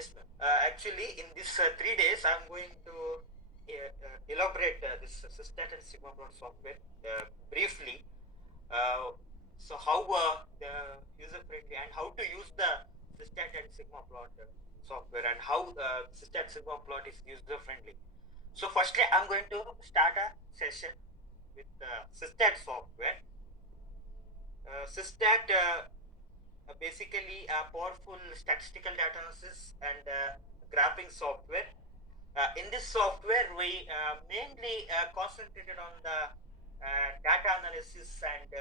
Yes, ma'am. Actually, in this 3 days, I'm going to elaborate this SYSTAT and Sigma plot software briefly. Uh, so, how the user friendly and how to use the SYSTAT and Sigma plot software, and how SYSTAT Sigma plot is user friendly. So, firstly, I'm going to start a session with SYSTAT software. SYSTAT basically a powerful statistical data analysis and graphing software. In this software, we mainly concentrated on the data analysis and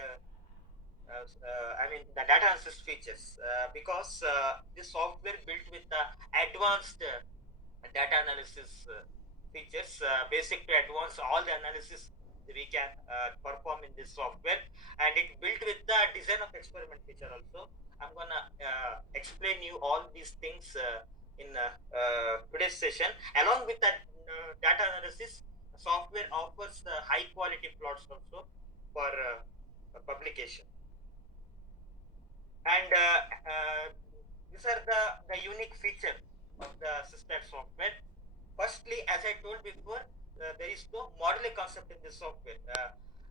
I mean the data analysis features because this software built with the advanced data analysis features, basic to advanced, all the analysis we can perform in this software, and it built with the design of experiment feature also. I'm gonna explain you all these things in today's session. Along with that data analysis, software offers the high quality plots also for publication. And these are the unique feature of the SYSTAT software. Firstly, as I told before, there is no modular concept in this software.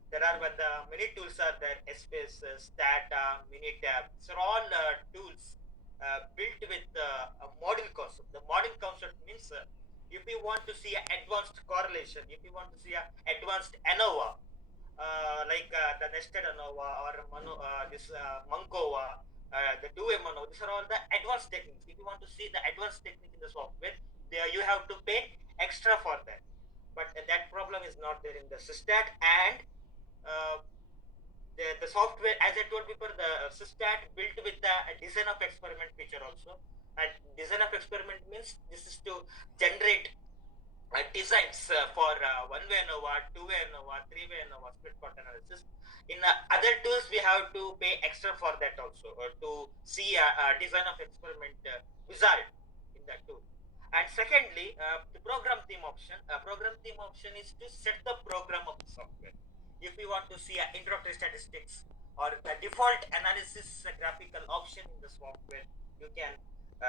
There are when the many tools are there, SPACE, Stata, Minitab. These are all tools built with a model concept. The model concept means if you want to see an advanced correlation, if you want to see an advanced ANOVA, like the nested ANOVA or this Mankova, the two-way MANOVA, these are all the advanced techniques. If you want to see the advanced technique in the software, there you have to pay extra for that. But that problem is not there in the SYSTAT, and uh, the software, as I told before, the SYSTAT built with the design of experiment feature also. And design of experiment means this is to generate designs for one-way ANOVA, two-way ANOVA, three-way ANOVA, split plot analysis. In other tools, we have to pay extra for that also to see a design of experiment result in that tool. And secondly, the program theme option. Program theme option is to set the program of the software. If you want to see introductory statistics or the default analysis graphical option in the software, you can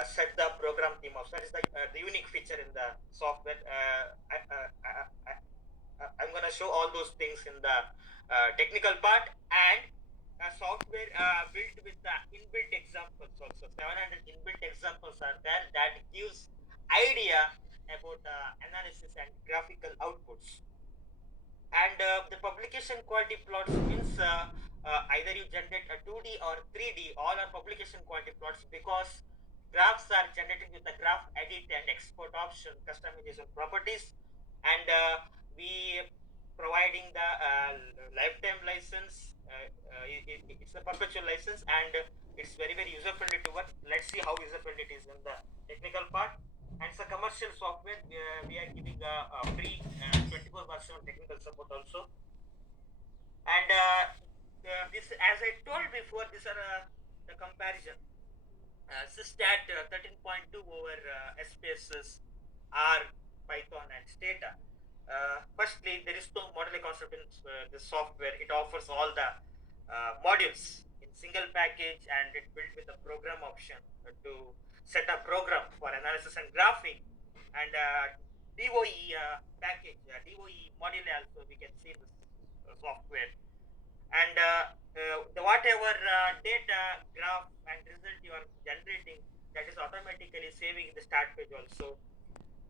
set the program theme option. That is the unique feature in the software. I'm going to show all those things in the technical part, and software built with the inbuilt examples also. 700 inbuilt examples are there that gives idea about analysis and graphical outputs. And the publication quality plots means either you generate a 2D or 3D, all are publication quality plots, because graphs are generated with the graph edit and export option, customization properties, and we providing the lifetime license. It's a perpetual license, and it's very user friendly to work. Let's see how user friendly it is in the technical part. And it's a commercial software. We are giving a free 24 version technical support also. And this, as I told before, these are the comparison. SYSTAT 13.2 over SPSS, R, Python, and Stata. Firstly, there is no modular concept in this software. It offers all the modules in single package, and it built with a program option to set a program for analysis and graphing. And DOE package, DOE module also we can see in this software. And the whatever data, graph, and result you are generating, that is automatically saving in the start page also.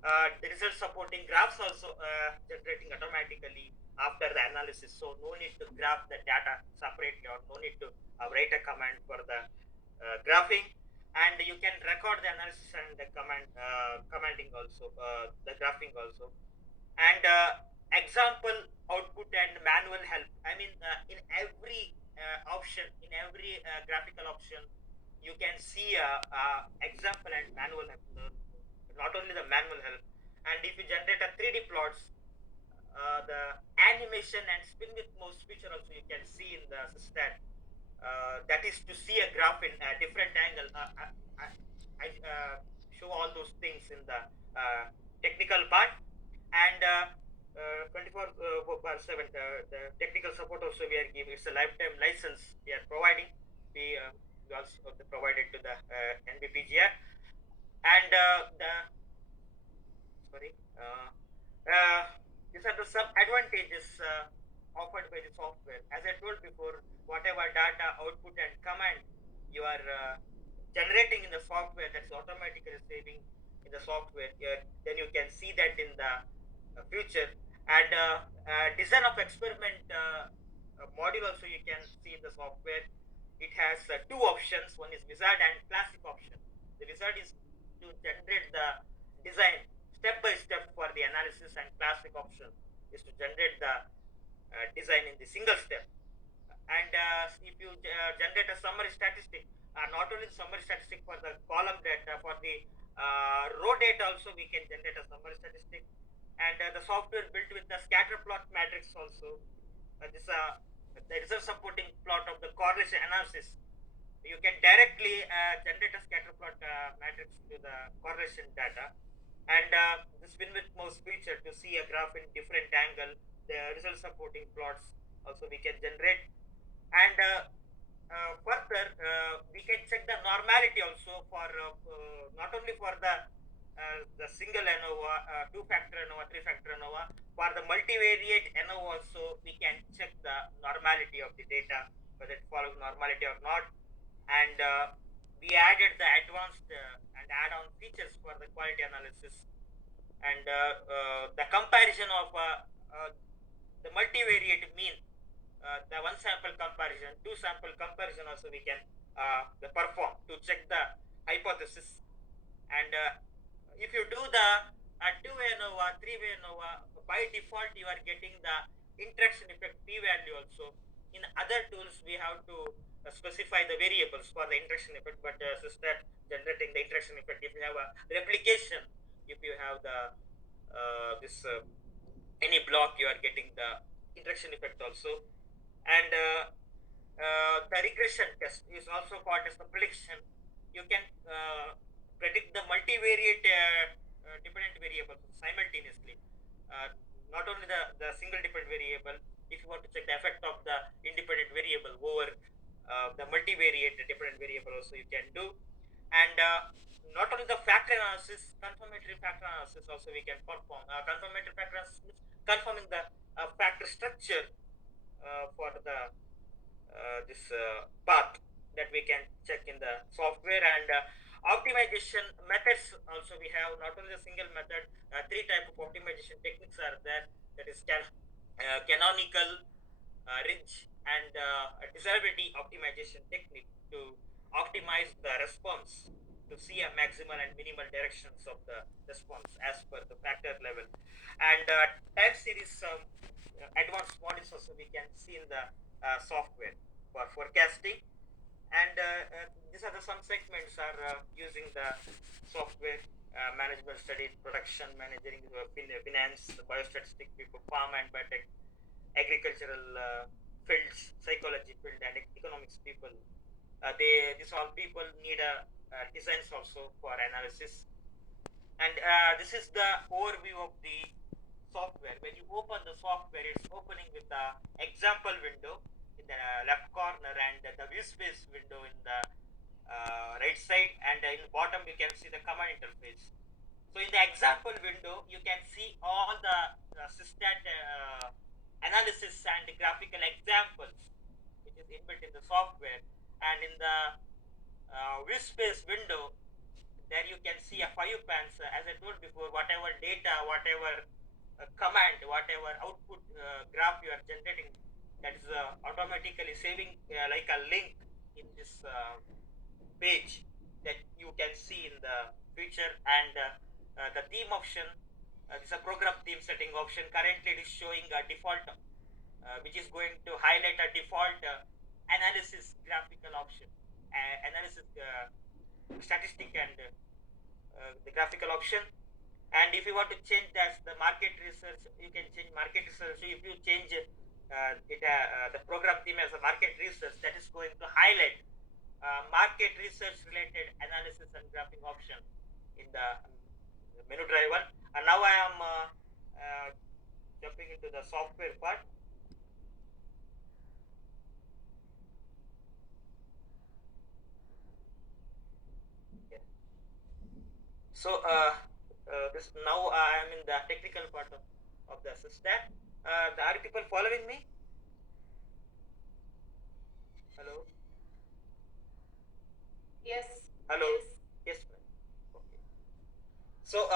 The result supporting graphs also generating automatically after the analysis, so no need to graph the data separately, or no need to write a command for the graphing. And you can record the analysis and the commenting also, the graphing also. And example output and manual help. I mean, in every option, in every graphical option, you can see example and manual help, not only the manual help. And if you generate a 3D plots, the animation and spin with mouse feature also you can see in the SYSTAT. That is to see a graph in a different angle. I show all those things in the technical part. And 24/7 the technical support also we are giving. It's a lifetime license we are providing. We also provided to the NBPGR. And the sorry uh, these are the some advantages offered by the software. As I told before, whatever data output and command you are generating in the software, that's automatically saving in the software. Then you can see that in the future. And design of experiment module also you can see in the software. It has two options. One is wizard and classic option. The wizard is to generate the design step by step for the analysis, and classic option is to generate the design in the single step. And if you generate a summary statistic, not only summary statistic for the column data, for the row data also we can generate a summary statistic. And the software built with the scatter plot matrix also. This the result supporting plot of the correlation analysis. You can directly generate a scatter plot matrix to the correlation data. And this win with mouse feature to see a graph in different angle, the result supporting plots also we can generate. And further we can check the normality also for not only for the single ANOVA, two factor ANOVA, three factor ANOVA. For the multivariate ANOVA also we can check the normality of the data, whether it follows normality or not. And we added the advanced and add-on features for the quality analysis. And the comparison of the multivariate mean, the one sample comparison, two sample comparison also we can perform to check the hypothesis. And if you do the two-way ANOVA, three-way ANOVA, by default you are getting the interaction effect p-value also. In other tools we have to specify the variables for the interaction effect, but SYSTAT generating the interaction effect. If you have a replication, if you have the this any block, you are getting the interaction effect also. And the regression test is also called as the prediction. You can predict the multivariate dependent variables simultaneously. Uh, Not only the single dependent variable. If you want to check the effect of the independent variable over the multivariate dependent variable also you can do. And not only the factor analysis, confirmatory factor analysis also we can perform. Confirmatory factor analysis means confirming the factor structure for the this path that we can check in the software. And optimization methods also we have. Not only a single method, three type of optimization techniques are there. That is canonical, ridge, and desirability optimization technique to optimize the response to see a maximal and minimal directions of the response as per the factor level. And time series advanced models also we can see in the software for forecasting. And these are the some segments are using the software: management studies, production managing, finance, the biostatistics people, farm and biotech, agricultural fields, psychology field, and economics people. These all people need a designs also for analysis. And this is the overview of the software. When you open the software, it's opening with the example window in the left corner, and the view space window in the right side, and in the bottom you can see the command interface. So in the example window you can see all the SYSTAT analysis and graphical examples which is inbuilt in the software. And in the view space window, there you can see a 5 pans. As I told before, whatever data, whatever command, whatever output graph you are generating, that is automatically saving like a link in this page that you can see in the future. And the theme option, this is a program theme setting option. Currently it is showing a default which is going to highlight a default analysis graphical option, analysis statistic, and the graphical option. And if you want to change that the market research, you can change market research. So if you change the program theme as a market research, that is going to highlight market research related analysis and graphing option in the menu driver. And now I am jumping into the software part. Yeah. So this now I am in the technical part of the SYSTAT. Are people following me? Hello. Yes. Hello. Yes, ma'am. Okay. So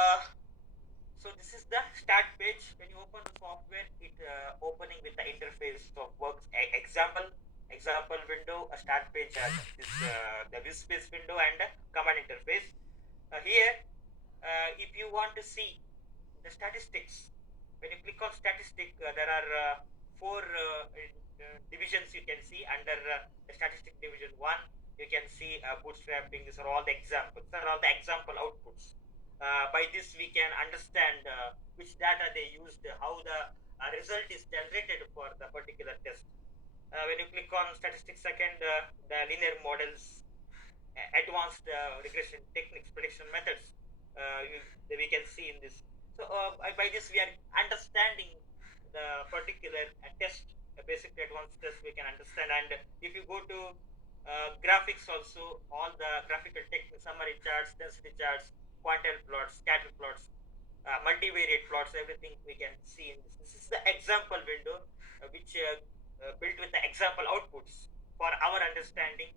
so this is the start page. When you open the software, it opening with the interface of works. Example window. A start page has this the space window and a command interface. Here, if you want to see the statistics, when you click on statistic, there are four divisions you can see under the statistic division one. You can see bootstrapping. These are all the examples. These are all the example outputs. By this, we can understand which data they used, how the result is generated for the particular test. When you click on statistics second, the linear models, advanced regression techniques, prediction methods, we can see in this. So by this we are understanding the particular test, basically advanced test we can understand. And if you go to graphics also, all the graphical techniques, summary charts, density charts, quantile plots, scatter plots, multivariate plots, everything we can see in this. This is the example window which built with the example outputs for our understanding.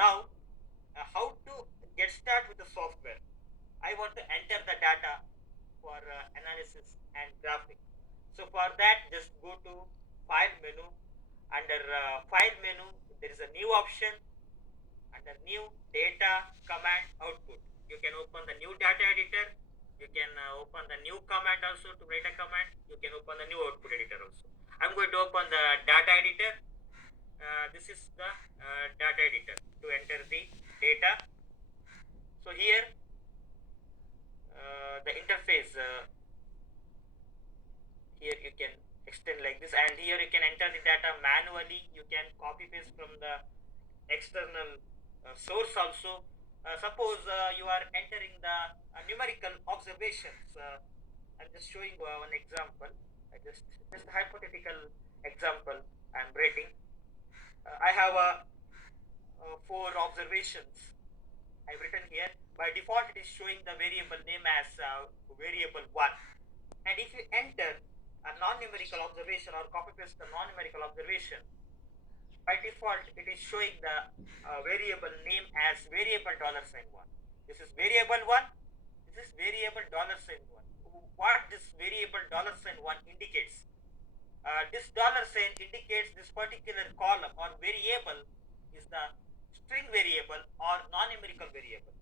Now how to get start with the software. I want to enter the data for analysis and graphic. So for that, just go to file menu. Under file menu, there is a new option. Under new data command output, you can open the new data editor. You can open the new command also to write a command. You can open the new output editor also. I'm going to open the data editor. This is the data editor to enter the data. So here the interface, here you can extend like this, and here you can enter the data manually. You can copy paste from the external source also. Suppose you are entering the numerical observations. I'm just showing one example. Just hypothetical example I'm writing. I have four observations I've written here. By default, it is showing the variable name as variable 1. And if you enter a non-numerical observation or copy paste the non-numerical observation, by default, it is showing the variable name as variable $1. This is variable 1. This is variable $1. What this variable $1 indicates? This $sign indicates this particular column or variable is the string variable or non-numerical variable.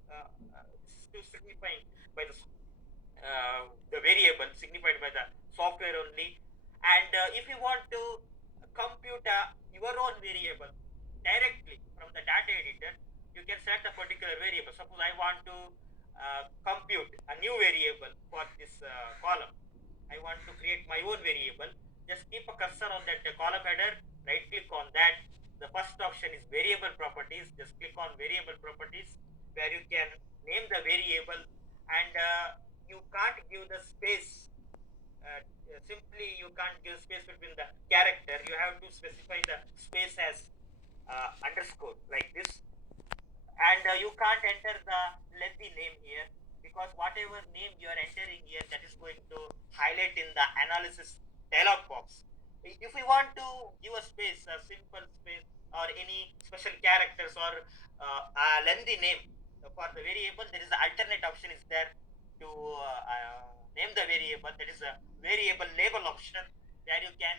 This is to signifying by the variable signified by the software only. And if you want to compute your own variable directly from the data editor, you can set a particular variable. Suppose I want to compute a new variable for this column. I want to create my own variable. Just keep a cursor on that column header, right click on that. The first option is variable properties. Just click on variable properties, where you can name the variable, and you can't give the space. Simply you can't give space between the character. You have to specify the space as underscore like this. And you can't enter the lengthy name here, because whatever name you are entering here, that is going to highlight in the analysis dialog box. If we want to give a space, a simple space, or any special characters, or a lengthy name for the variable, there is an alternate option is there to name the variable. That is a variable label option, where you can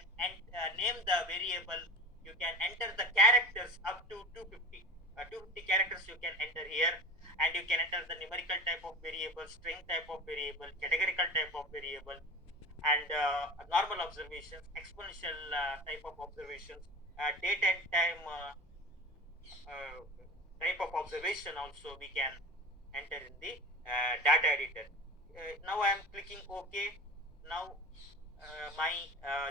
name the variable. You can enter the characters up to 250. 250 characters you can enter here, and you can enter the numerical type of variable, string type of variable, categorical type of variable, and normal observations, exponential type of observations, date and time uh, type of observation also we can enter in the data editor. Now I am clicking OK. Now my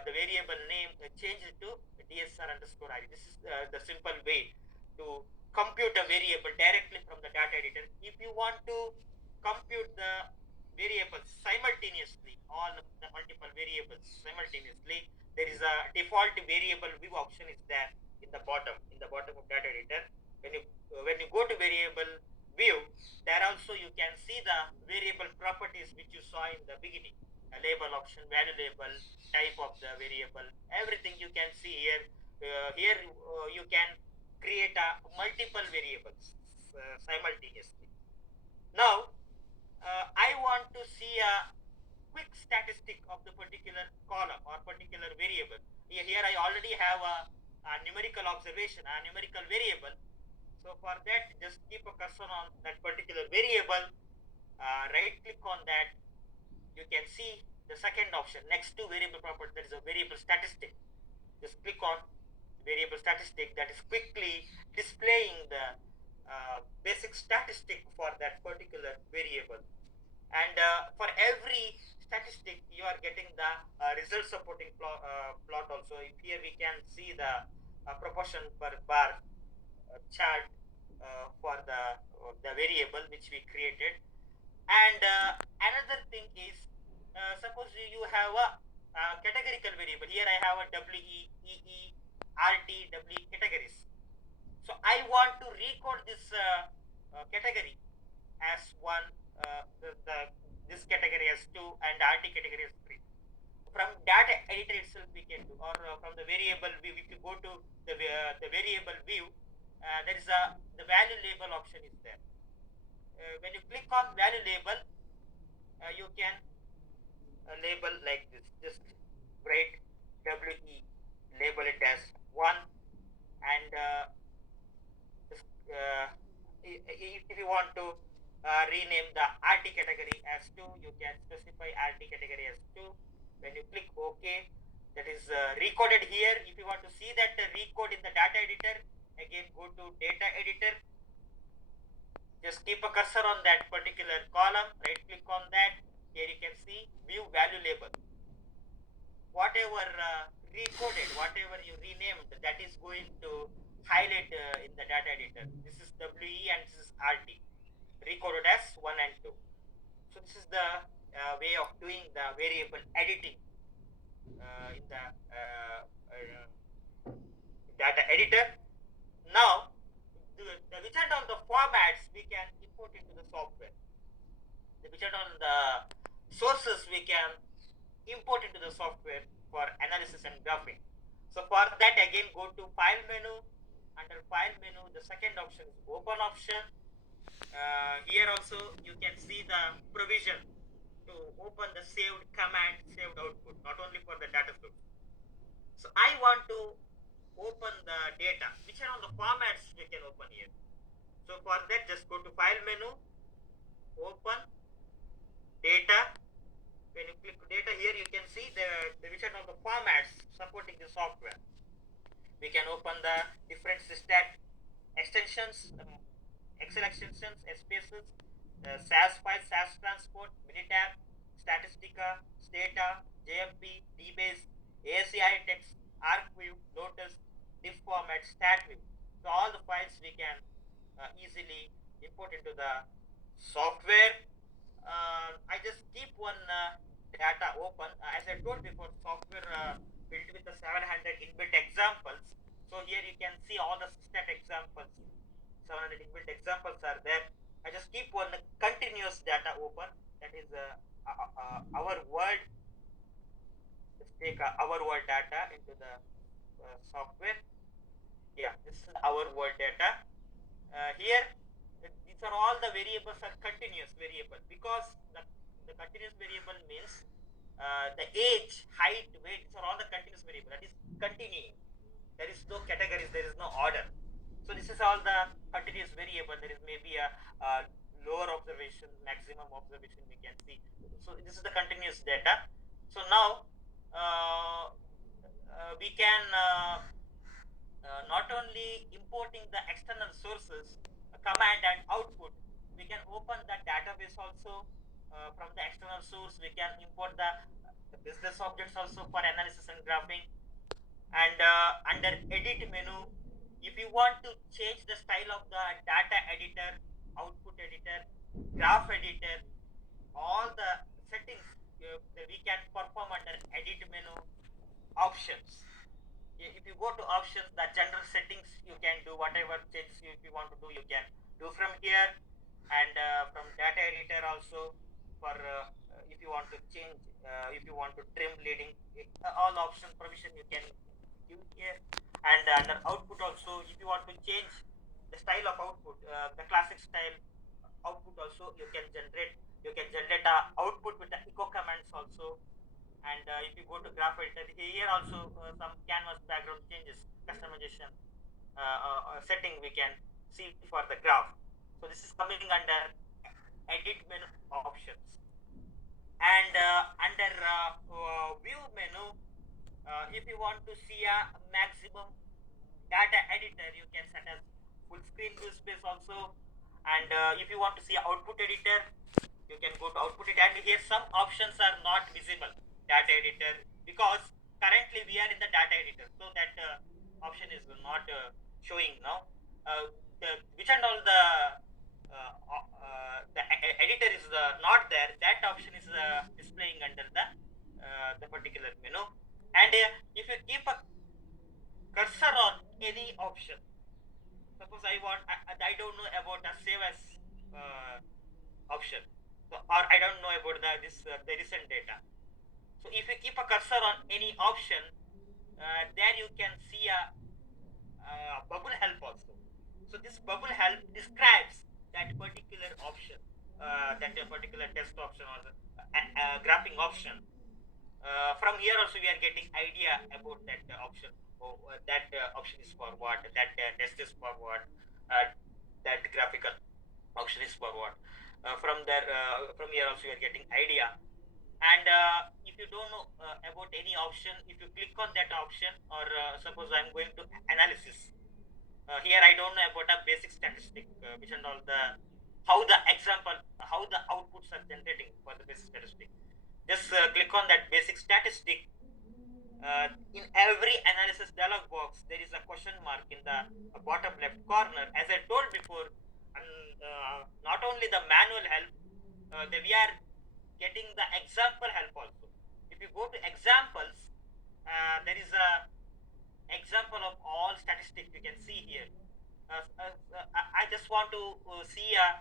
the variable name changed to dsr underscore id. This is the simple way to compute a variable directly from the data editor. If you want to compute the variables simultaneously, all the multiple variables simultaneously, there is a default variable view option is there in the bottom of data editor. When you go to variable view, There also you can see the variable properties which you saw in the beginning. A label option, value label, type of the variable, everything you can see here. Here you can create multiple variables simultaneously. Now I want to see a quick statistic of the particular column or particular variable. Here I already have a numerical observation, a numerical variable. So for that, just keep a cursor on that particular variable, right click on that. You can see the second option next to variable property, there is a variable statistic. Just click on variable statistic, that is quickly displaying the basic statistic for that particular variable. And for every statistic you are getting the result supporting plot also. If here we can see the proportion per bar chart for the variable which we created. And another thing is, suppose you have a categorical variable. Here I have a WE, EE, RT, WE categories. So I want to recode this category as one, this category as 2, and RT category as 3. From data editor itself we can do, or from the variable view. If you go to the variable view, there is the value label option is there. When you click on value label, you can label like this. Just write WE, label it as 1, and just, if you want to rename the RT category as 2, you can specify RT category as 2. When you click OK, that is recoded here. If you want to see that recode in the data editor, again go to data editor. Just keep a cursor on that particular column, right click on that. Here you can see view value label. Whatever recoded, whatever you renamed, that is going to highlight in the data editor. This is WE and this is RT, recoded as 1 and 2. So this is the way of doing the variable editing in the data editor. Now which on the formats we can import into the software. Which on the sources we can import into the software for analysis and graphing. So for that, again go to file menu. Under file menu, the second option is open option. Here also you can see the provision to open the saved command, saved output, not only for the data source. So I want to open the data. Which are on the formats we can open here? So for that, just go to file menu, open data. When you click data, here you can see the which are the formats supporting the software. We can open the different SYSTAT extensions, Excel extensions, spaces, SAS file, SAS transport, Minitab, Statistica, Stata, JMP, DBase, ASCII text, ArcView, Lotus, diff format, StatView. So all the files we can easily import into the software. I just keep one data open. As I told before, software built with the 700 inbuilt examples. So here you can see all the SYSTAT examples. 700 inbuilt examples are there. I just keep one continuous data open. That is our world. Let's take our world data into the software. Yeah, this is our world data. Here, these are all the variables are continuous variable, because the continuous variable means the age, height, weight, these are all the continuous variable. That is continuing. There is no categories, there is no order. So this is all the continuous variable. There is maybe a lower observation, maximum observation we can see. So this is the continuous data. So now we can not only importing the external sources, command and output, we can open the database also. From the external source, we can import the business objects also for analysis and graphing. And under edit menu, if you want to change the style of the data editor, output editor, graph editor, all the settings we can perform under edit menu. Options, if you go to options, the general settings, you can do whatever changes if you want to do, you can do from here. and from data editor also for if you want to change, if you want to trim leading, all option provision you can give here. And under output also, if you want to change the style of output, the classic style output also you can generate a output with the echo commands also. And if you go to graph editor, here also some canvas background changes customization setting we can see for the graph. So this is coming under edit menu options. And under view menu, if you want to see a maximum data editor, you can set as full screen view space also. And if you want to see output editor, you can go to output it. And here some options are not visible data editor, because currently we are in the data editor, so that option is not showing now. Which and all the editor is not there, that option is displaying under the particular menu. And if you keep a cursor on any option, suppose I don't know about a save as option, so, or I don't know about the recent data. So if you keep a cursor on any option, there you can see a bubble help also. So this bubble help describes that particular option, that a particular test option or the graphing option. From here also we are getting idea about that option. Oh, that option is for what, that test is for what, that graphical option is for what. From here also you are getting idea. And if you don't know about any option, if you click on that option, or suppose I'm going to analysis, here I don't know about a basic statistic, which and all how the example, how the outputs are generating for the basic statistic. Just click on that basic statistic. In every analysis dialog box, there is a question mark in the bottom left corner. As I told before, and not only the manual help, we are getting the example help also. If you go to examples, there is a example of all statistics you can see here. I just want to see a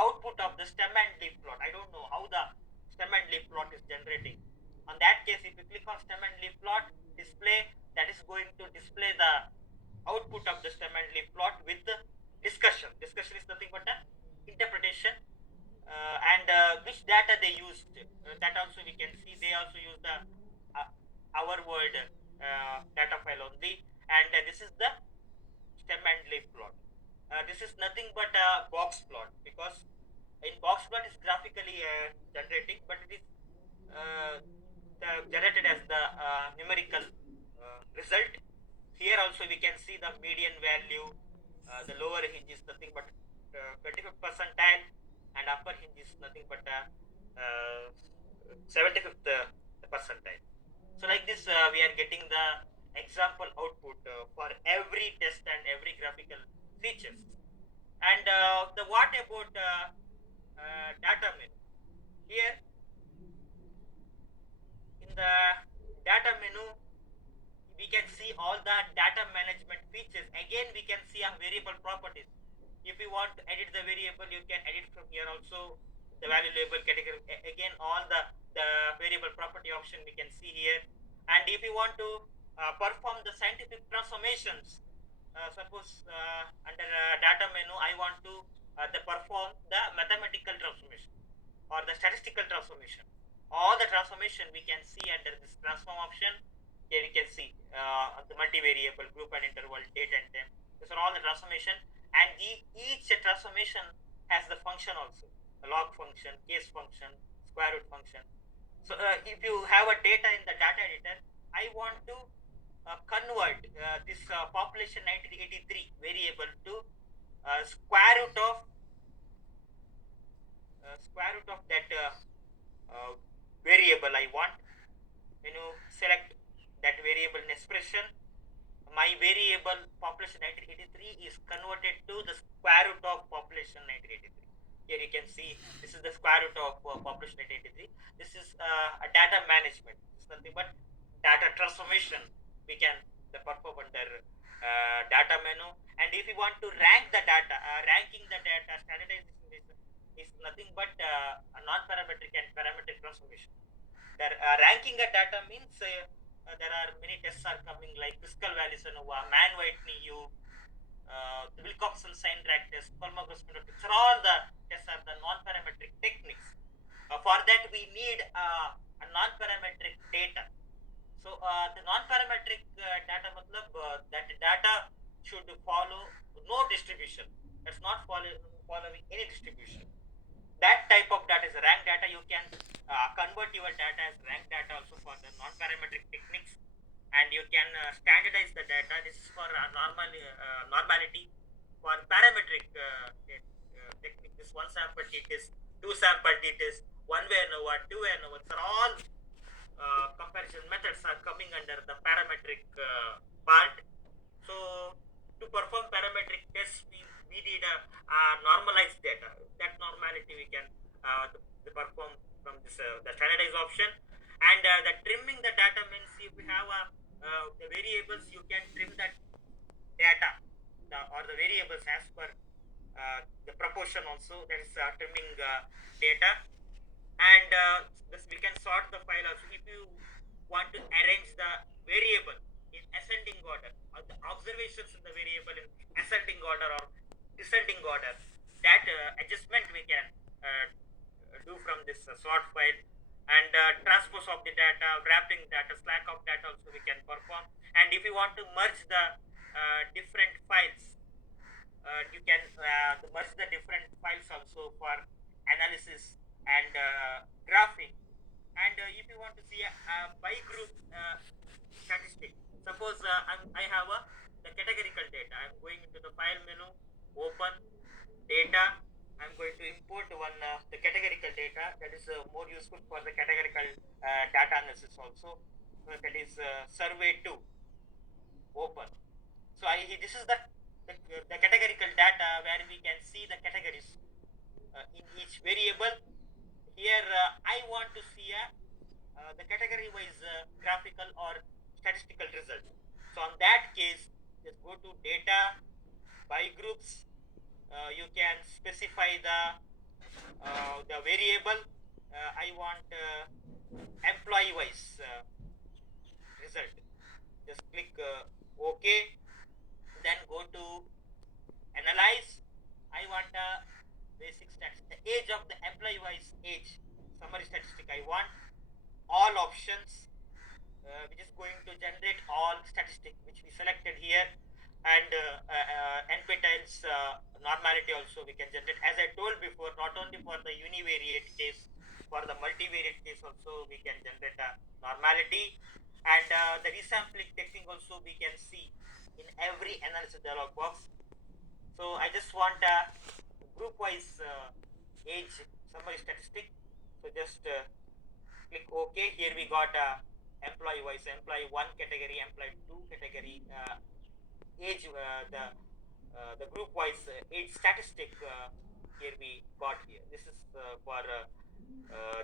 output of the stem and leaf plot. I don't know how the stem and leaf plot is generating. On that case, if you click on stem and leaf plot display, that is going to display the output of the stem and leaf plot with the discussion. Discussion is nothing but the interpretation, and which data they used. That also we can see. They also use the our word data file only, and this is the stem and leaf plot. This is nothing but a box plot, because in box plot is graphically generating, but it is uh, generated as the numerical result. Here also we can see the median value. The lower hinge is nothing but 25th percentile, and upper hinge is nothing but 75th percentile. So like this, we are getting the example output for every test and every graphical features. And the what about data menu? Here in the data menu, we can see all the data management features. Again, we can see a variable properties. If you want to edit the variable, you can edit from here also. The value label category, again all the variable property option we can see here. And if you want to perform the scientific transformations, suppose under data menu I want to perform the mathematical transformation or the statistical transformation. All the transformation we can see under this transform option. Here we can see the multivariable, group and interval, date and time. These are all the transformation, and each transformation has the function also, a log function, case function, square root function. So if you have a data in the data editor, I want to convert this population 1983 variable to square root of that variable I want. When you select that variable in expression, my variable population 1983 is converted to the square root of population 1983. Here you can see this is the square root of population 1983. This is a data management. It's nothing but data transformation we can perform under data menu. And if you want to rank the data, ranking the data, standardization is nothing but a non-parametric and parametric transformation. Ranking a data means there are many tests are coming like Pascal values ANOVA, Man-Whitney U, the Wilcoxon sign drag test, Kolmogorov spectrometry. So all the tests are the non-parametric techniques. For that we need a non-parametric data. So the non-parametric data matlab that data should follow no distribution. That's not following any distribution. That type of data is rank data. You can convert your data as rank data also for the non-parametric techniques, and you can standardize the data. This is for normality. For parametric technique, this one sample t test, two sample t test, one way ANOVA, two way ANOVA, are all comparison methods are coming under the parametric part. So to perform parametric tests, we need a normalized data. That normality we can the perform from this the standardized option. And the trimming the data means if we have the variables, you can trim that data or the variables as per the proportion also. That is trimming data. And this we can sort the file also. If you want to arrange the variable in ascending order, or the observations in the variable in ascending order or descending order, that adjustment we can do from this sort file. And transpose of the data, wrapping data, slack of data also we can perform. And if you want to merge the different files, you can merge the different files also for analysis and graphing. And if you want to see a by group statistic, suppose I have the categorical data. I'm going into the file menu, open data. I'm going to import the categorical data. That is more useful for the categorical data analysis also. That is survey 2, open. So this is the categorical data where we can see the categories in each variable. Here I want to see the category wise graphical or statistical result. So on that case, just go to data, by groups. You can specify the variable. I want employee wise result. Just click OK. Then go to analyze. I want a basic stats, the age of the employee wise age, summary statistic. I want all options, which is going to generate all statistic which we selected here. And NP-tiles normality also we can generate. As I told before, not only for the univariate case, for the multivariate case also we can generate a normality. And the resampling technique also we can see in every analysis dialog box. So I just want a group wise age summary statistic. So just click OK. Here we got employee wise, employee 1 category, employee 2 category, age, the group wise age statistic here we got here. This is for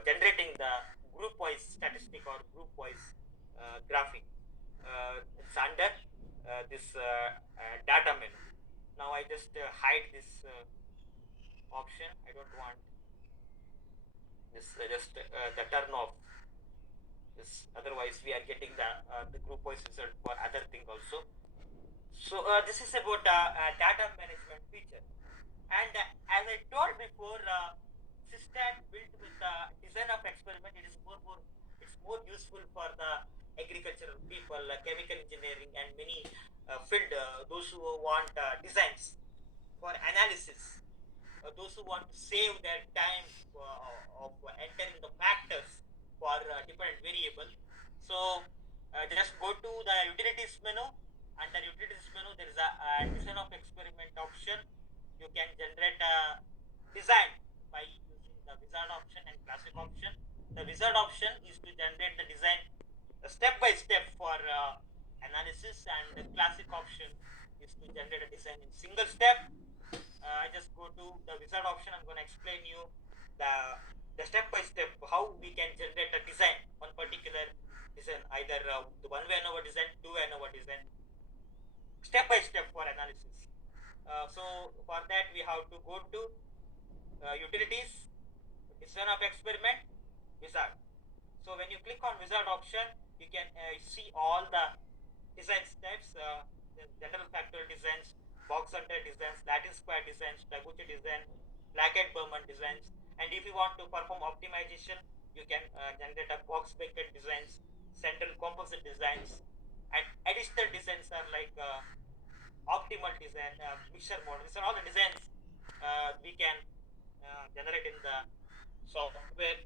generating the group wise statistic or group wise graphing. It's under this data menu. Now I just hide this option. I don't want this, just the turn off this, otherwise we are getting the group wise result for other thing also. So this is about data management feature. And as I told before, SYSTAT built with design of experiment, it's more useful for the agricultural people, chemical engineering, and many field, those who want designs for analysis, those who want to save their time of entering the factors for different variable. So just go to the utilities menu. Under utilities menu, there is a design of experiment option. You can generate a design by using the wizard option and classic option. The wizard option is to generate the design step by step for analysis, and the classic option is to generate a design in single step. I just go to the wizard option. I'm going to explain you the step by step how we can generate a design, one particular design, either the one way ANOVA design, two way ANOVA design, step by step for analysis. So for that we have to go to utilities, design of experiment, wizard. So when you click on wizard option, you can see all the design steps, the general factorial designs, box hunter designs, Latin square designs, Taguchi design, Blackett-Berman designs. And if you want to perform optimization, you can generate a box bracket designs, central composite designs, and additional designs are like optimal design, mixture model. These are all the designs we can generate in the software.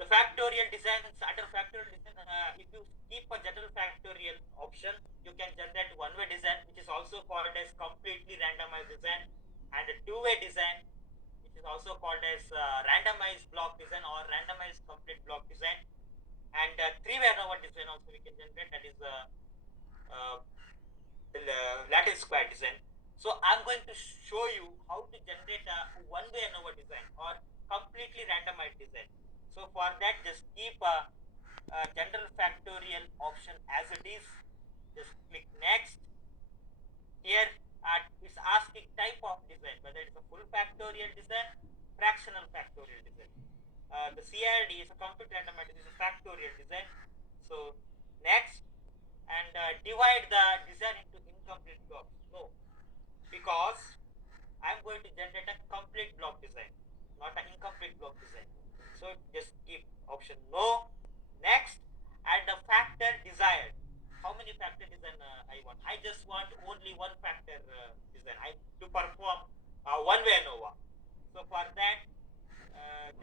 The factorial designs, under factorial design, if you keep a general factorial option, you can generate one-way design, which is also called as completely randomized design, and a two-way design, which is also called as randomized block design or randomized complete block design, and three-way ANOVA design also we can generate, that is uh, the Latin square design. So I'm going to show you how to generate a one-way ANOVA design or completely randomized design. So for that, just keep a general factorial option as it is. Just click next. Here it's asking type of design, whether it's a full factorial design, fractional factorial design. The CRD is a complete randomized, is a factorial design. So next, and divide the design into incomplete blocks. No, because I'm going to generate a complete block design, not an incomplete block design. So just keep option no. Next, and the factor desired. How many factor design I want? I just want only one factor design. I to perform one-way ANOVA. So for that,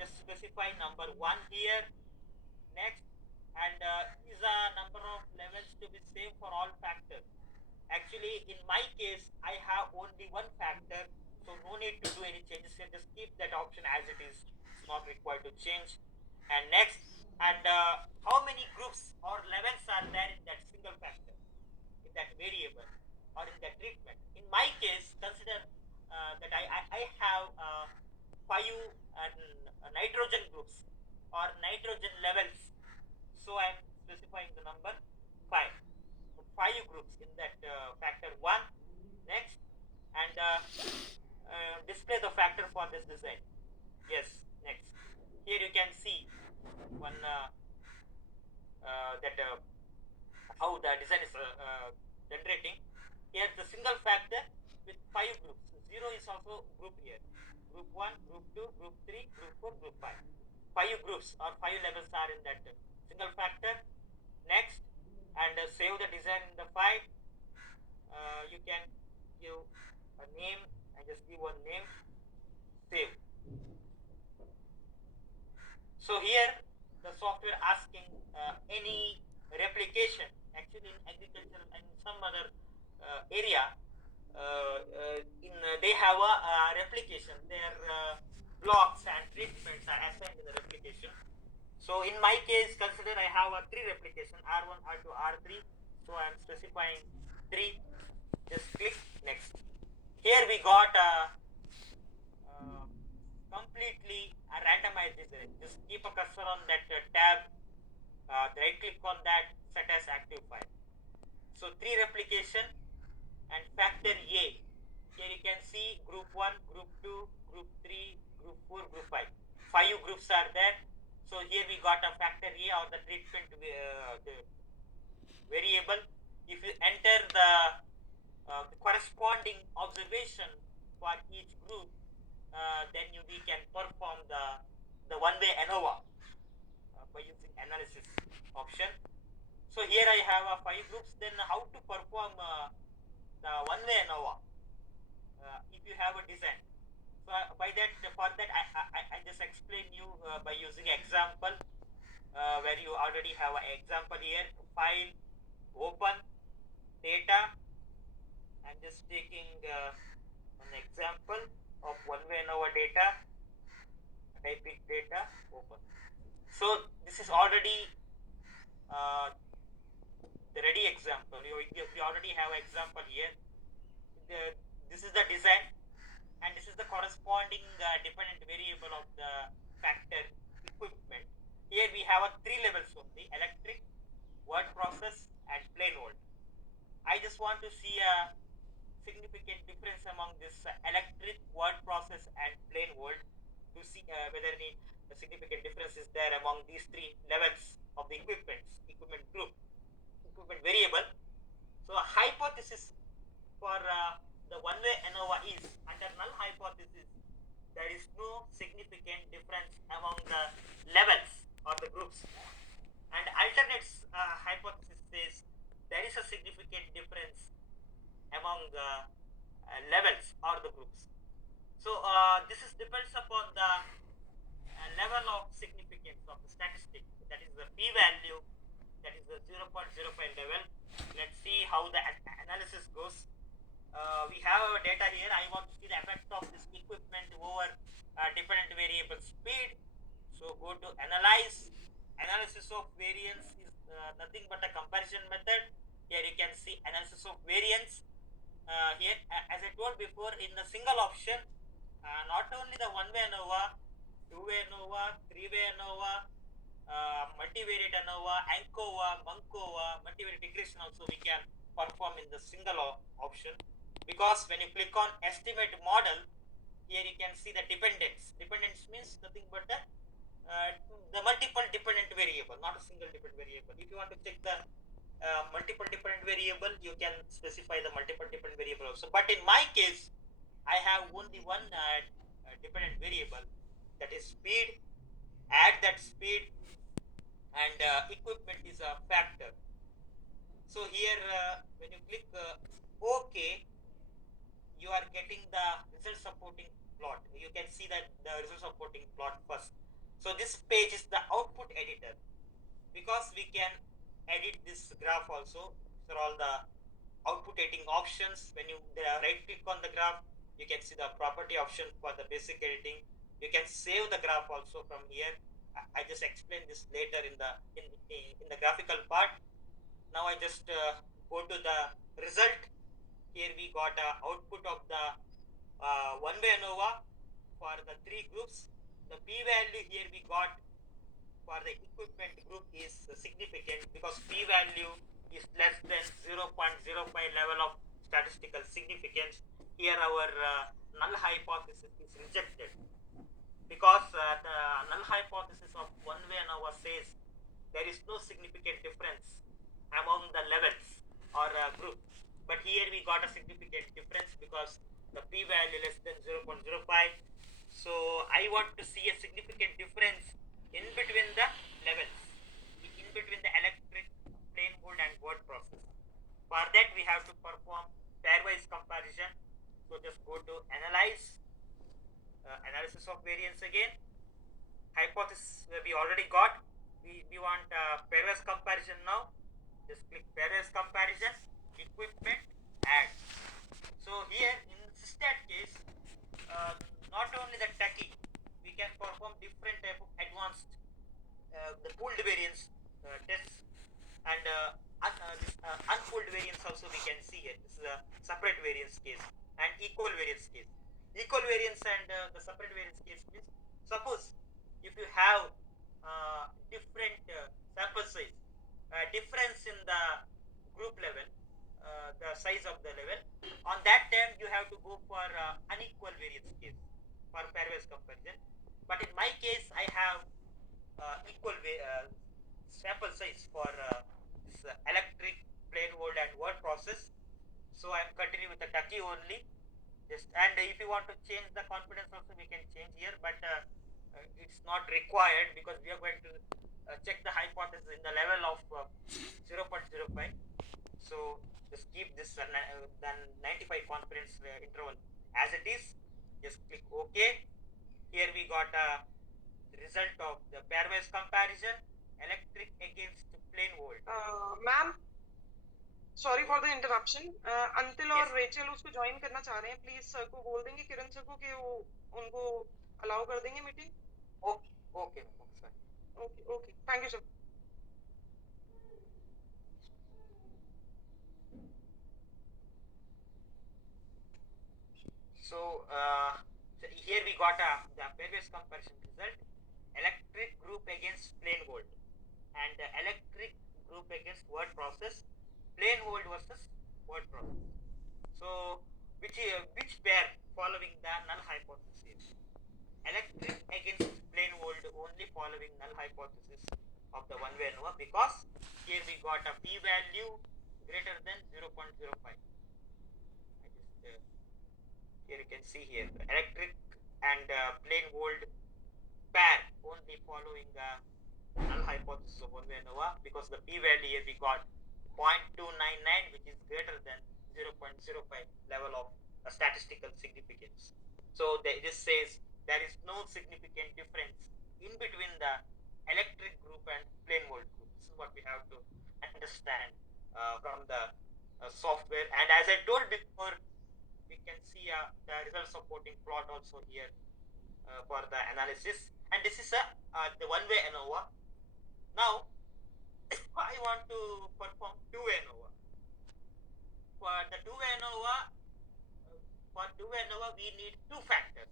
just specify number 1 here. Next, and is a number of levels to be same for all factors. Actually, in my case, I have only one factor, so no need to do any changes here. Just keep that option as it is. It's not required to change. And next, and how many groups or levels are there in that single factor, in that variable, or in that treatment? In my case, consider that I have 5 nitrogen groups or nitrogen levels. So I'm specifying the number 5. 5 groups in that factor 1. Next, and display the factor for this design. Yes, next. Here you can see one that how the design is generating. Here the single factor with 5 groups. 0 is also group here. Group 1, group 2, group 3, group 4, group 5. 5 groups or 5 levels are in that single factor. Next, and save the design in the file. You can give a name and just give one name, save. So here the software asking any replication. Actually in agriculture and some other area, they have a replication. Their blocks and treatments are assigned in the replication. So in my case, consider I have a 3 replication, R1, R2, R3. So I am specifying 3. Just click next. Here we got a completely randomized design. Just keep a cursor on that tab, right click on that, set as active file. So 3 replication and factor A. Here you can see group 1, group 2, group 3, group 4, group 5. 5 groups are there. So here we got a factor A or the treatment the variable. If you enter the corresponding observation for each group, then we can perform the one-way ANOVA by using analysis option. So here I have 5 groups. Then how to perform the one-way ANOVA if you have a design. So by that, for that I just explain you by using example where you already have an example here. File, open, data. I'm just taking an example of one-way ANOVA data. Typing data, open. So this is already the ready example. You already have an example here. This is the design, and this is the corresponding dependent variable of the factor equipment. Here we have 3 levels only: electric, word process, and plain old. I just want to see a significant difference among this electric, word process, and plain old. see whether any significant difference is there among these three levels of the equipment group, equipment variable. So a hypothesis for the one-way ANOVA is, under null hypothesis, there is no significant difference among the levels or the groups. And alternate hypothesis says there is a significant difference among the levels or the groups. So this is depends upon the level of significance of the statistic, that is the p-value, that is the 0.05 level. Let's see how the analysis goes. We have our data here. I want to see the effect of this equipment over dependent variable speed. So go to analyze. Analysis of variance is nothing but a comparison method. Here you can see analysis of variance. Here, as I told before, in the single option, not only the one-way ANOVA, two-way ANOVA, three-way ANOVA, multivariate ANOVA, ANCOVA, MUNCOVA, multivariate regression also we can perform in the single option, because when you click on estimate model, here you can see the dependence. Dependence means nothing but the multiple dependent variable, not a single dependent variable. If you want to check the multiple dependent variable, you can specify the multiple dependent variable also. But in my case, I have only one dependent variable, that is speed. Add that speed, and equipment is a factor. So here when you click OK, you are getting the result supporting plot. You can see that the result supporting plot first. So this page is the output editor, because we can edit this graph also. These are all the output editing options. When you right click on the graph, you can see the property option for the basic editing. You can save the graph also from here. I just explain this later in the graphical part. Now I just go to the result. Here we got output of the one-way ANOVA for the three groups. The p-value here we got for the equipment group is significant, because p-value is less than 0.05 level of statistical significance. Here our null hypothesis is rejected, because the null hypothesis of one-way ANOVA says there is no significant difference among the levels or group. But here we got a significant difference, because the p-value less than 0.05. So I want to see a significant difference in between the levels, in between the electric, plane mold and word process. For that we have to perform pairwise comparison. So just go to analyze, analysis of variance again. Hypothesis we already got. We want pairwise comparison now. Just click pairwise comparison, equipment, add. So here in SYSTAT case, not only the techie, we can perform different type of advanced the pooled variance tests, and this unpooled variance also we can see here. This is a separate variance case and equal variance case. Equal variance and the separate variance case means, suppose if you have different sample size, difference in the group level, the size of the level, on that time you have to go for unequal variance case for pairwise comparison. But in my case, I have equal sample size for this electric, plane mold and word process. So I am continuing with the techie only. Just, and if you want to change the confidence also, we can change here, but it's not required, because we are going to check the hypothesis in the level of 0.05. So just keep this then 95 confidence interval as it is. Just click OK. Here we got a result of the pairwise comparison, electric against plane volt. Ma'am sorry for the interruption, Antil और Rachel उसको join करना चाह रहे हैं. Please sir को बोल देंगे, किरण sir को, कि वो उनको अलाउ कर देंगे meeting. Okay okay sir. Okay okay, thank you sir. So here we got the pairwise comparison result, electric group against plane volt, and the electric group against word process, plane volt versus word process. So which pair following the null hypothesis? Electric against following null hypothesis of the one-way ANOVA, because here we got a p-value greater than 0.05. I just here you can see here the electric and plane volt pair only following null hypothesis of one-way ANOVA, because the p-value here we got 0.299, which is greater than 0.05 level of statistical significance. So this says there is no significant difference in between the electric group and plane volt group. This is what we have to understand from the software. And as I told before, we can see the result supporting plot also here for the analysis. And this is the one-way ANOVA. Now I want to perform two-way ANOVA. For the two-way ANOVA, we need two factors.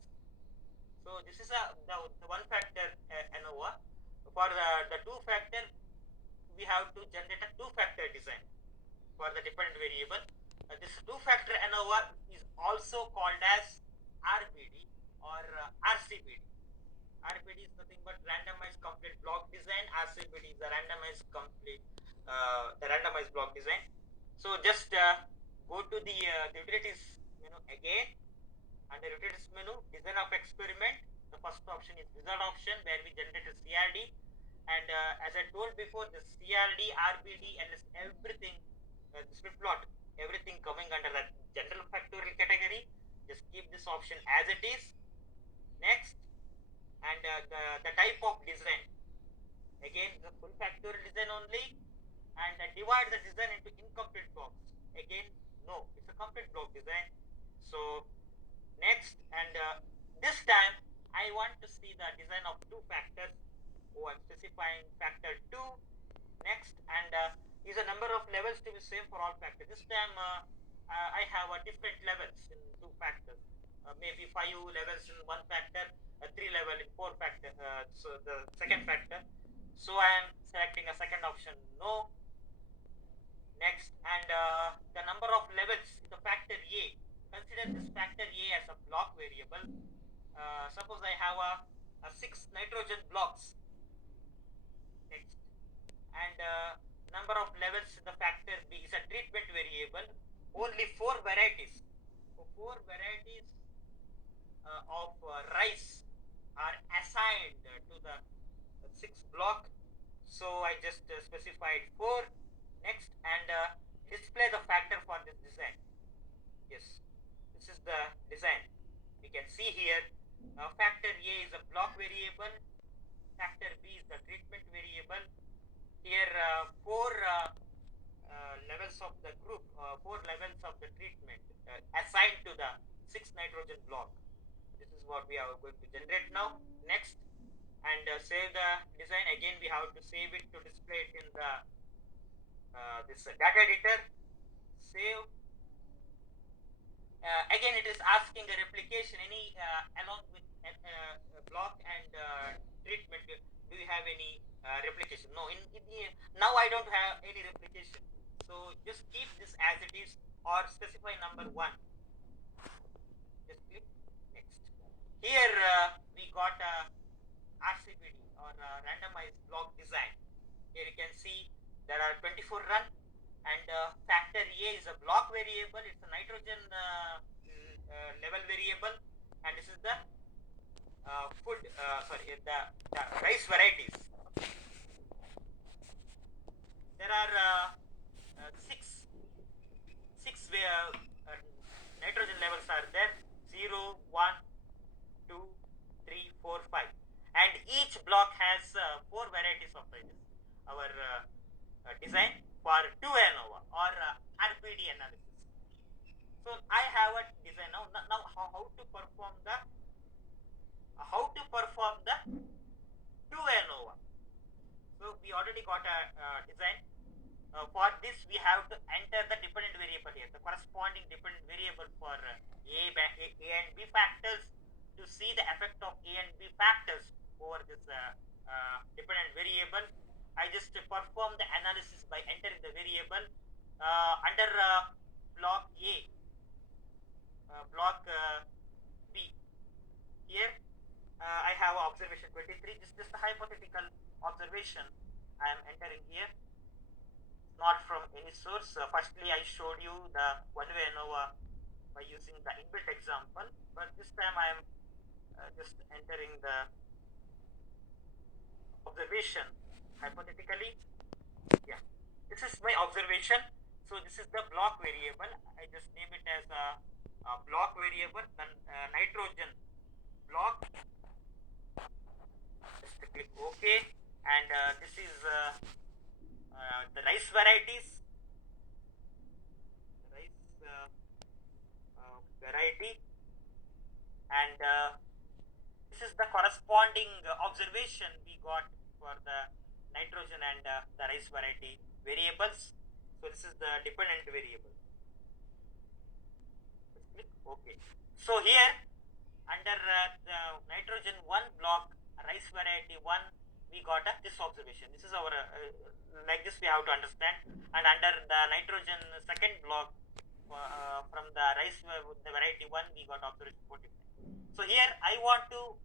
So this is the one factor ANOVA. For the two factor, we have to generate a two factor design for the dependent variable. This two factor ANOVA is also called as RBD or RCBD. RBD is nothing but randomized complete block design. RCBD is the randomized block design. So just go to the utilities menu again. Under utilities menu, design of experiment. The first option is wizard option, where we generate a CRD. And as I told before, the CRD, RBD, and everything, split plot, everything coming under the general factorial category. Just keep this option as it is. Next, and the type of design, again the full factorial design only, and divide the design into incomplete blocks. Again, no, it's a complete block design. So next, and this time I want to see the design of two factors. Oh, I'm specifying factor 2. Next, and is a number of levels to be same for all factors. This time I have different levels in two factors. Maybe 5 levels in one factor, 3 level in 4 factor. So the second factor. So I am selecting a second option, no. Next, and the number of levels in the factor A. Consider this factor A as a block variable. Suppose I have a 6 nitrogen blocks. Next, and number of levels in the factor B is a treatment variable. Only 4 varieties. So 4 varieties of rice are assigned to the 6 block. So I just specified 4. Next, and display the factor for this design. Yes, this is the design. We can see here factor A is a block variable, factor B is the treatment variable. Here 4 levels of the group, 4 levels of the treatment assigned to the 6 nitrogen block. This is what we are going to generate now. Next, and save the design. Again, we have to save it to display it in the this data editor. Save. Again, it is asking a replication. Any along with block and treatment, do you have any replication? No. Now I don't have any replication. So just keep this as it is, or specify number 1. Just click next. Here we got RCBD or randomized block design. Here you can see there are 24 run, and factor A is a block variable. It's a nitrogen level variable, and this is the the rice varieties. There are 6 nitrogen levels are there. 0, 1, 2, 3, 4, 5, and each block has 4 varieties of rices. Our design for 2 ANOVA or RPD analysis. So I have a design now. Now how to perform the 2 ANOVA. So we already got a design. For this, we have to enter the dependent variable here, the corresponding dependent variable for A and B factors, to see the effect of A and B factors over this dependent variable. I just perform the analysis by entering the variable under block A, block B. Here I have observation 23. This is just a hypothetical observation I am entering here, not from any source. Firstly, I showed you the one-way ANOVA by using the inbuilt example, but this time I am just entering the observation hypothetically. Yeah, this is my observation. So this is the block variable. I just name it as a block variable. Then nitrogen block. Just click OK, and this is the rice varieties. Rice variety, and this is the corresponding observation we got for the nitrogen and the rice variety variables. So this is the dependent variable. Just click OK. So here under the nitrogen 1 block, rice variety 1, we got this observation. This is our like this we have to understand. And under the nitrogen second block from the rice the variety 1, we got observation 45. So here I want to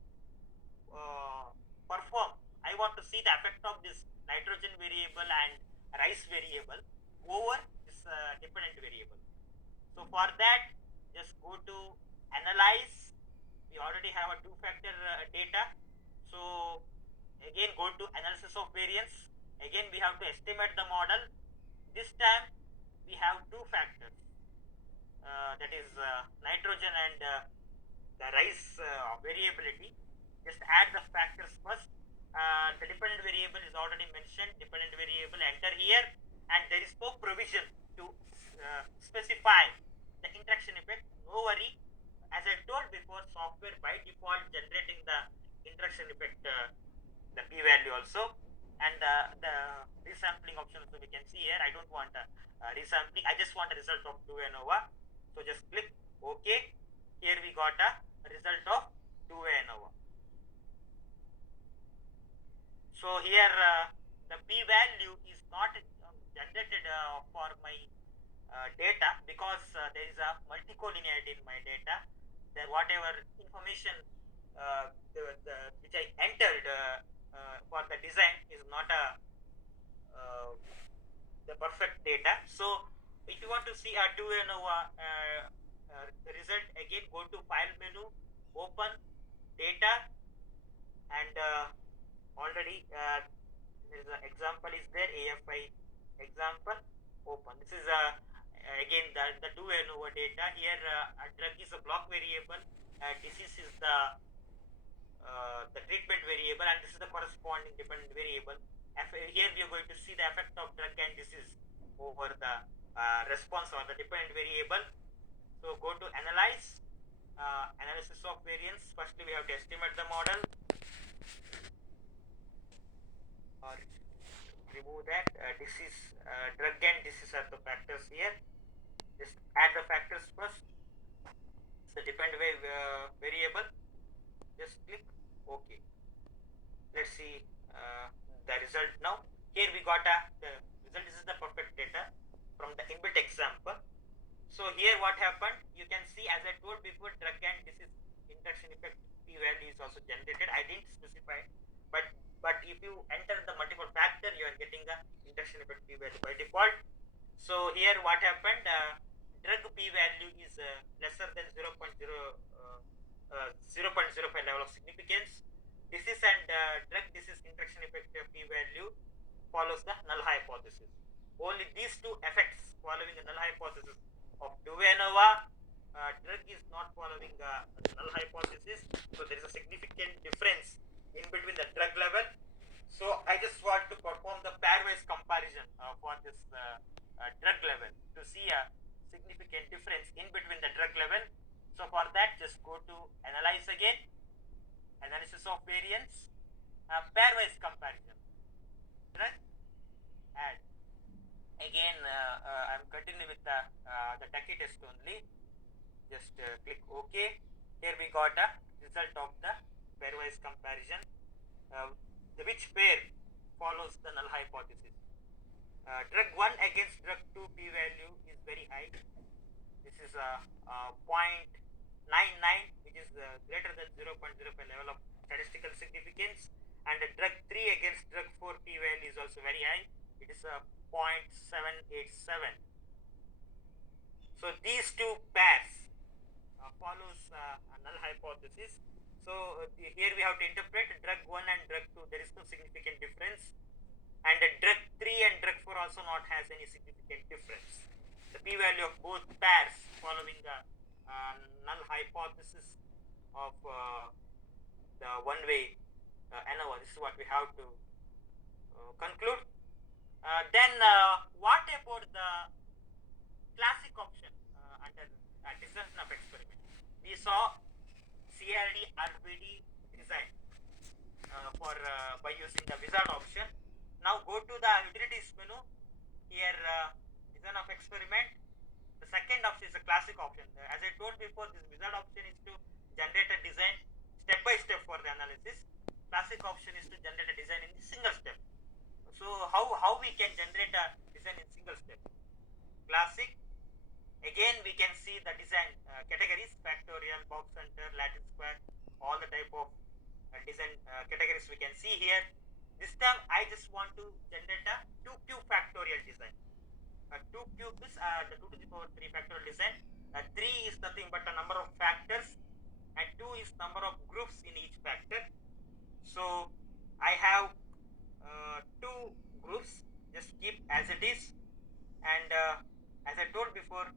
I want to see the effect of this nitrogen variable and rice variable over this dependent variable. So for that, just go to analyze. We already have a two-factor data. So again, go to analysis of variance. Again, we have to estimate the model. This time, we have two factors. That is nitrogen and the rice variability. Just add the factors first. The dependent variable is already mentioned. Dependent variable, enter here, and there is no provision to specify the interaction effect. No worry, as I told before, software by default generating the interaction effect, the p-value also, and the resampling option also we can see here. I don't want resampling, I just want a result of 2 ANOVA. So just click OK. Here we got a result of 2 ANOVA. So here the p-value is not generated for my data because there is a multicollinearity in my data. That whatever information which I entered for the design is not the perfect data. So if you want to see a 2 ANOVA result, again go to file menu, open data, and already there is an example is there, AFI example, open. This is again the 2 ANOVA data. Here drug is a block variable, disease is the treatment variable, and this is the corresponding dependent variable. Here we are going to see the effect of drug and disease over the response or the dependent variable. So go to analyze, analysis of variance. Firstly we have to estimate the model, or remove that. Disease, drug and disease are the factors here. Just add the factors first. It's the dependent variable. Just click OK. Let's see the result now. Here we got the result. This is the perfect data from the inbuilt example. So here what happened, you can see, as I told before, drug and disease interaction effect p-value is also generated. I didn't specify, but if you enter the multiple factor, you are getting the interaction effect p-value by default. So here what happened, drug p-value is lesser than 0.05 level of significance. Disease and drug disease interaction effect p-value follows the null hypothesis. Only these two effects following the null hypothesis of 2 ANOVA. Drug is not following the null hypothesis, so there is a significant difference in between the drug level. So I just want to perform the pairwise comparison for this drug level to see a significant difference in between the drug level. So for that, just go to analyze again, analysis of variance, pairwise comparison, right? And again I'm continuing with the Ducky test only. Just click OK. Here we got a result of the pairwise comparison, which pair follows the null hypothesis. Drug 1 against drug 2 p-value is very high. This is a 0.99, which is greater than 0.05 level of statistical significance, and the drug 3 against drug 4 p-value is also very high. It is a 0.787. So these two pairs follows a null hypothesis. So here we have to interpret drug 1 and drug 2, there is no significant difference, and drug 3 and drug 4 also not has any significant difference. The p-value of both pairs following the null hypothesis of the one-way ANOVA. This is what we have to conclude. Then what about the classic option under design of experiment? We saw CRD RBD design for by using the wizard option. Now go to the utilities menu. Here design of experiment. The second option is a classic option. As I told before, this wizard option is to generate a design step by step for the analysis. Classic option is to generate a design in the single step. So how we can generate a design in single step? Classic. Again we can see the design categories: factorial, box center, Latin square, all the type of design categories we can see here. This time I just want to generate a 2 cube factorial design. 2 cube is the 2 to the power 3 factorial design. 3 is nothing but a number of factors, and 2 is number of groups in each factor. So I have 2 groups, just keep as it is, and as I told before,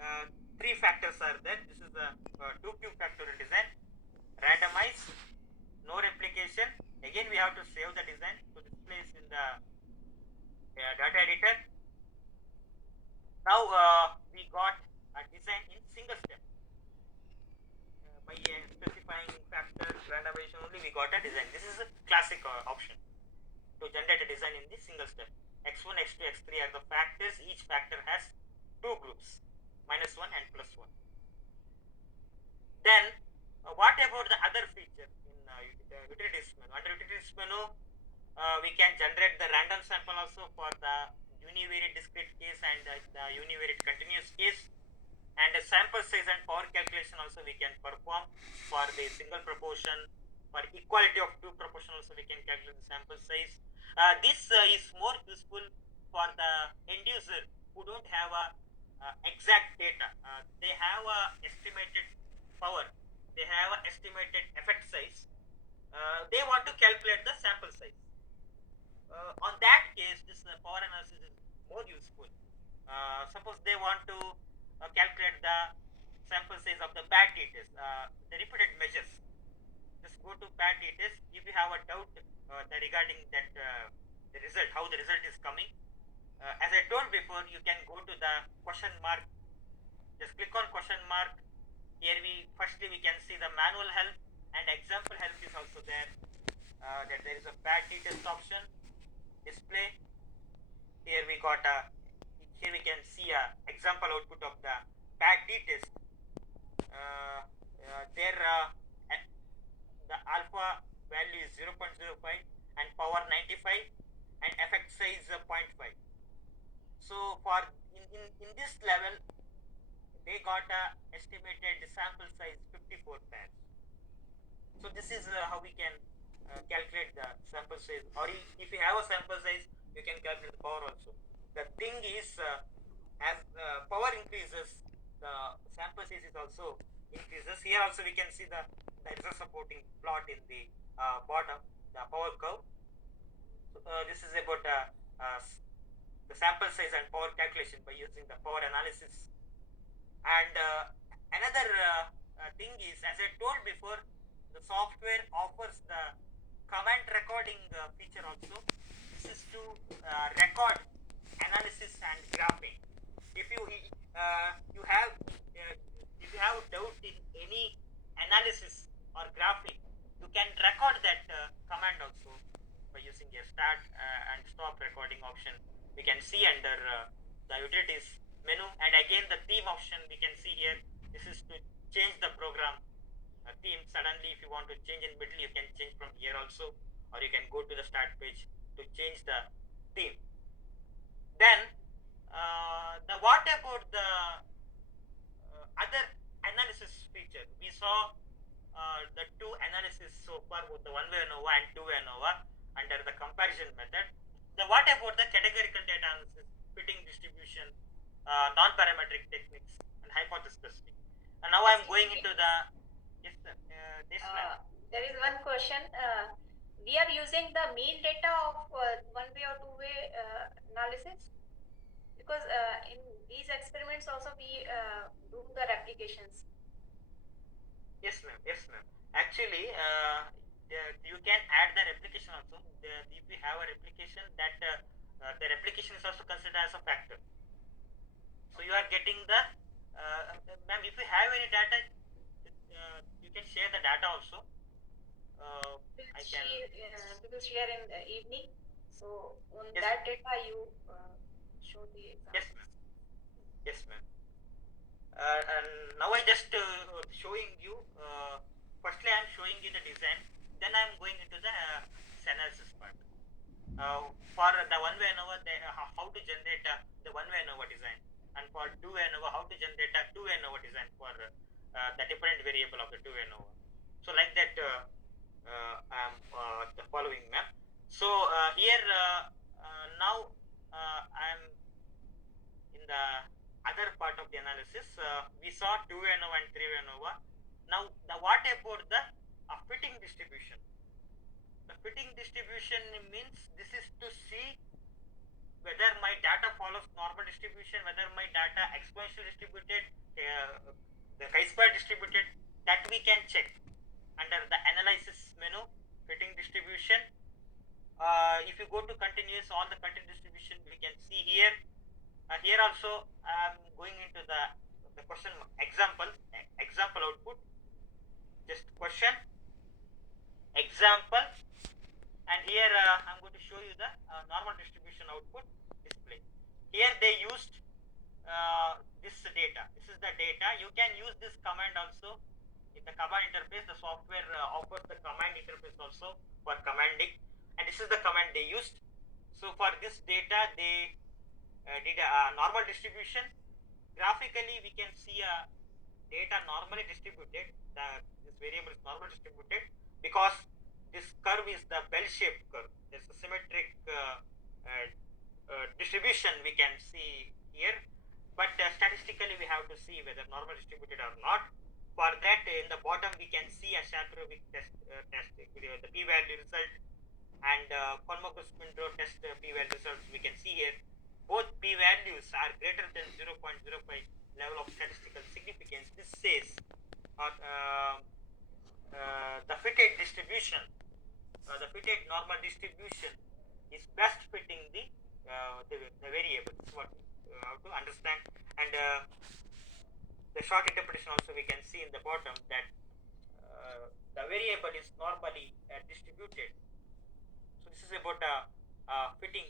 3 factors are there. This is the 2 cube factorial design. Randomize, no replication. Again we have to save the design to display in the data editor. Now we got a design in single step. By specifying factors, randomization only, we got a design. This is a classic option to generate a design in the single step. X1, X2, X3 are the factors. Each factor has 2 groups, -1 and +1. Then what about the other feature in utilities menu? Under utilities menu, we can generate the random sample also for the univariate discrete case and the univariate continuous case, and the sample size and power calculation also we can perform for the single proportion. For equality of 2 proportion also we can calculate the sample size. This is more useful for the end user who don't have a exact data. They have a estimated power, they have a estimated effect size, they want to calculate the sample size. On that case, this power analysis is more useful. Suppose they want to calculate the sample size of the bad t-test, the repeated measures. Just go to bad t-test. If you have a doubt regarding that the result, how the result is coming, as I told before, you can go to the question mark. Just click on question mark. Here firstly we can see the manual help, and example help is also there. That there is a bad t-test option. Display. Here we got here we can see a example output of the bad t-test. There the alpha value is 0.05 and power 95 and effect size 0.5. So for in this level they got a estimated sample size 54 pairs. So this is how we can calculate the sample size, or if you have a sample size you can calculate the power also. The thing is as power increases, the sample size is also increases. Here also we can see the result supporting plot in the bottom, the power curve. So, this is about the sample size and power calculation by using the power analysis. And another thing is, as I told before, the software offers the command recording feature also. This is to record analysis and graphing. If you have if you have doubt in any analysis or graphing, you can record that command also by using a start and stop recording option. We can see under the utilities menu, and again the theme option we can see here. This is to change the program theme. Suddenly if you want to change in middle, you can change from here also, or you can go to the start page to change the theme. Then what about the other analysis feature? We saw the two analysis so far, both the one-way ANOVA and two-way ANOVA under the comparison method. What about the categorical data analysis, fitting distribution, non-parametric techniques, and hypothesis testing? And now I'm going into the yes, sir. Yes, there is one question. We are using the mean data of one-way or two-way analysis, because in these experiments also we do the replications. Yes, ma'am. Yes, ma'am. Actually, you can add the replication also. If you have a replication, that the replication is also considered as a factor. So you are getting the ma'am. If you have any data, you can share the data also. We will share in the evening. So on yes, that data you show the example. Yes, ma'am. Yes, ma'am. And now I just showing you. Firstly, I am showing you the design. Then I am going into the analysis part. For the one-way ANOVA, how to generate the one-way ANOVA design, and for two-way ANOVA, how to generate a two-way ANOVA design for the different variable of the two-way ANOVA. So like that, I'm the following, ma'am. So here now I'm in the other part of the analysis. We saw two-way ANOVA and three-way ANOVA. Now, what about the fitting distribution? The fitting distribution means this is to see whether my data follows normal distribution, whether my data exponentially distributed, the chi-square distributed. That we can check under the analysis menu, fitting distribution. If you go to continuous, all the continuous distribution we can see here. Here also I am going into the question example output. Just question example, and here I'm going to show you the normal distribution output display. Here they used this data. This is the data. You can use this command also in the command interface. The software offers the command interface also for commanding, and this is the command they used. So for this data, they did a normal distribution. Graphically, we can see a data normally distributed. This variable is normally distributed because this curve is the bell-shaped curve. There's a symmetric distribution we can see here, but statistically we have to see whether normal distributed or not. For that, in the bottom we can see a Chakraborty test, the p-value result, and Kolmogorov-Spindler test p-value results we can see here. Both p-values are greater than 0.05 level of statistical significance. This says the fitted distribution, the fitted normal distribution is best fitting the variable. This is what we have to understand. And the short interpretation also we can see in the bottom that the variable is normally distributed. So this is about fitting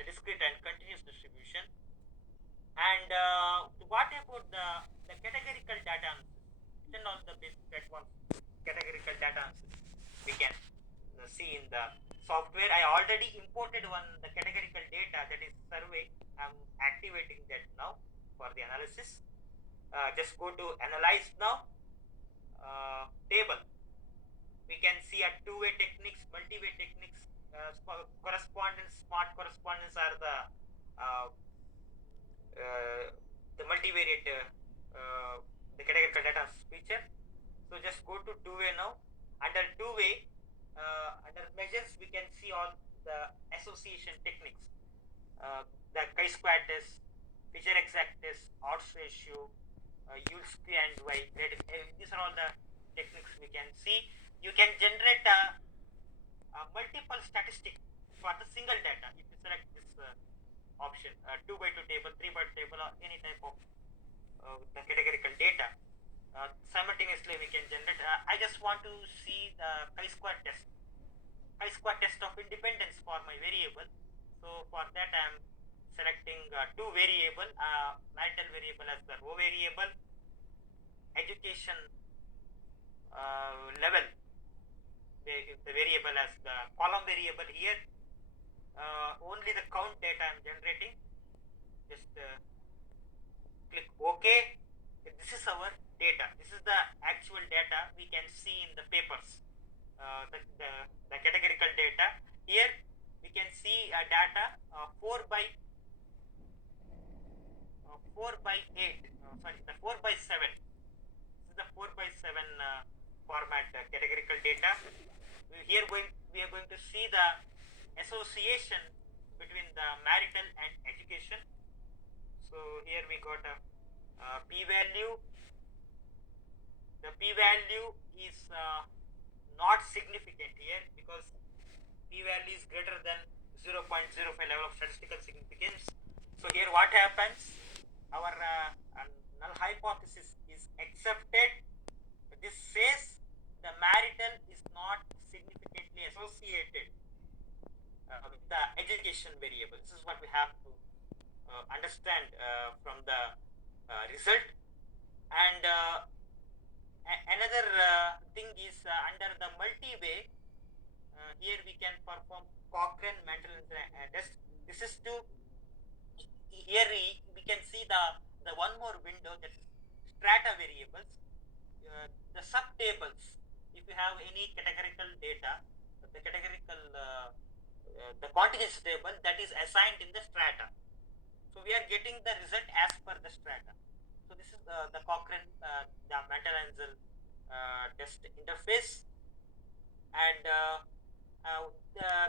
the discrete and continuous distribution. And what about the categorical data analysis? Then all the basic advanced categorical data analysis we can see in the software. I already imported the categorical data, that is survey. I'm activating that now for the analysis. Just go to analyze now. Table. We can see a two-way techniques, multi-way techniques. Correspondence, smart correspondence are the multivariate the categorical data feature. So just go to two-way now. Under two-way, under measures, we can see all the association techniques. The chi-square test, feature exact test, odds ratio, yield skew and y. These are all the techniques we can see. You can generate multiple statistics for the single data if you select this option, 2x2 table, 3x2 table, or any type of the categorical data. Simultaneously we can generate. I just want to see the chi-square test. Chi-square test of independence for my variable. So for that I am selecting two variable, marital variable as the row variable, education level, the variable as the column variable here. Only the count data I am generating. Just click OK. This is our data. This is the actual data we can see in the papers, the categorical data. Here we can see data 4 by 8, sorry, the 4 by 7. This is the 4 by 7 format categorical data. We are going to see the association between the marital and education. So here we got a p-value. The p-value is not significant here because p-value is greater than 0.05 level of statistical significance. So here what happens? Our null hypothesis is accepted. This says the marital is not significantly associated with the education variable. This is what we have to understand from the result. And another thing is under the multi-way, here we can perform Cochrane mental test. This is to, here we can see the one more window, that is strata variables, the subtables. If you have any categorical data, the categorical the contingency table that is assigned in the strata. So we are getting the result as per the strata. So this is the Cochrane, the mental test interface. And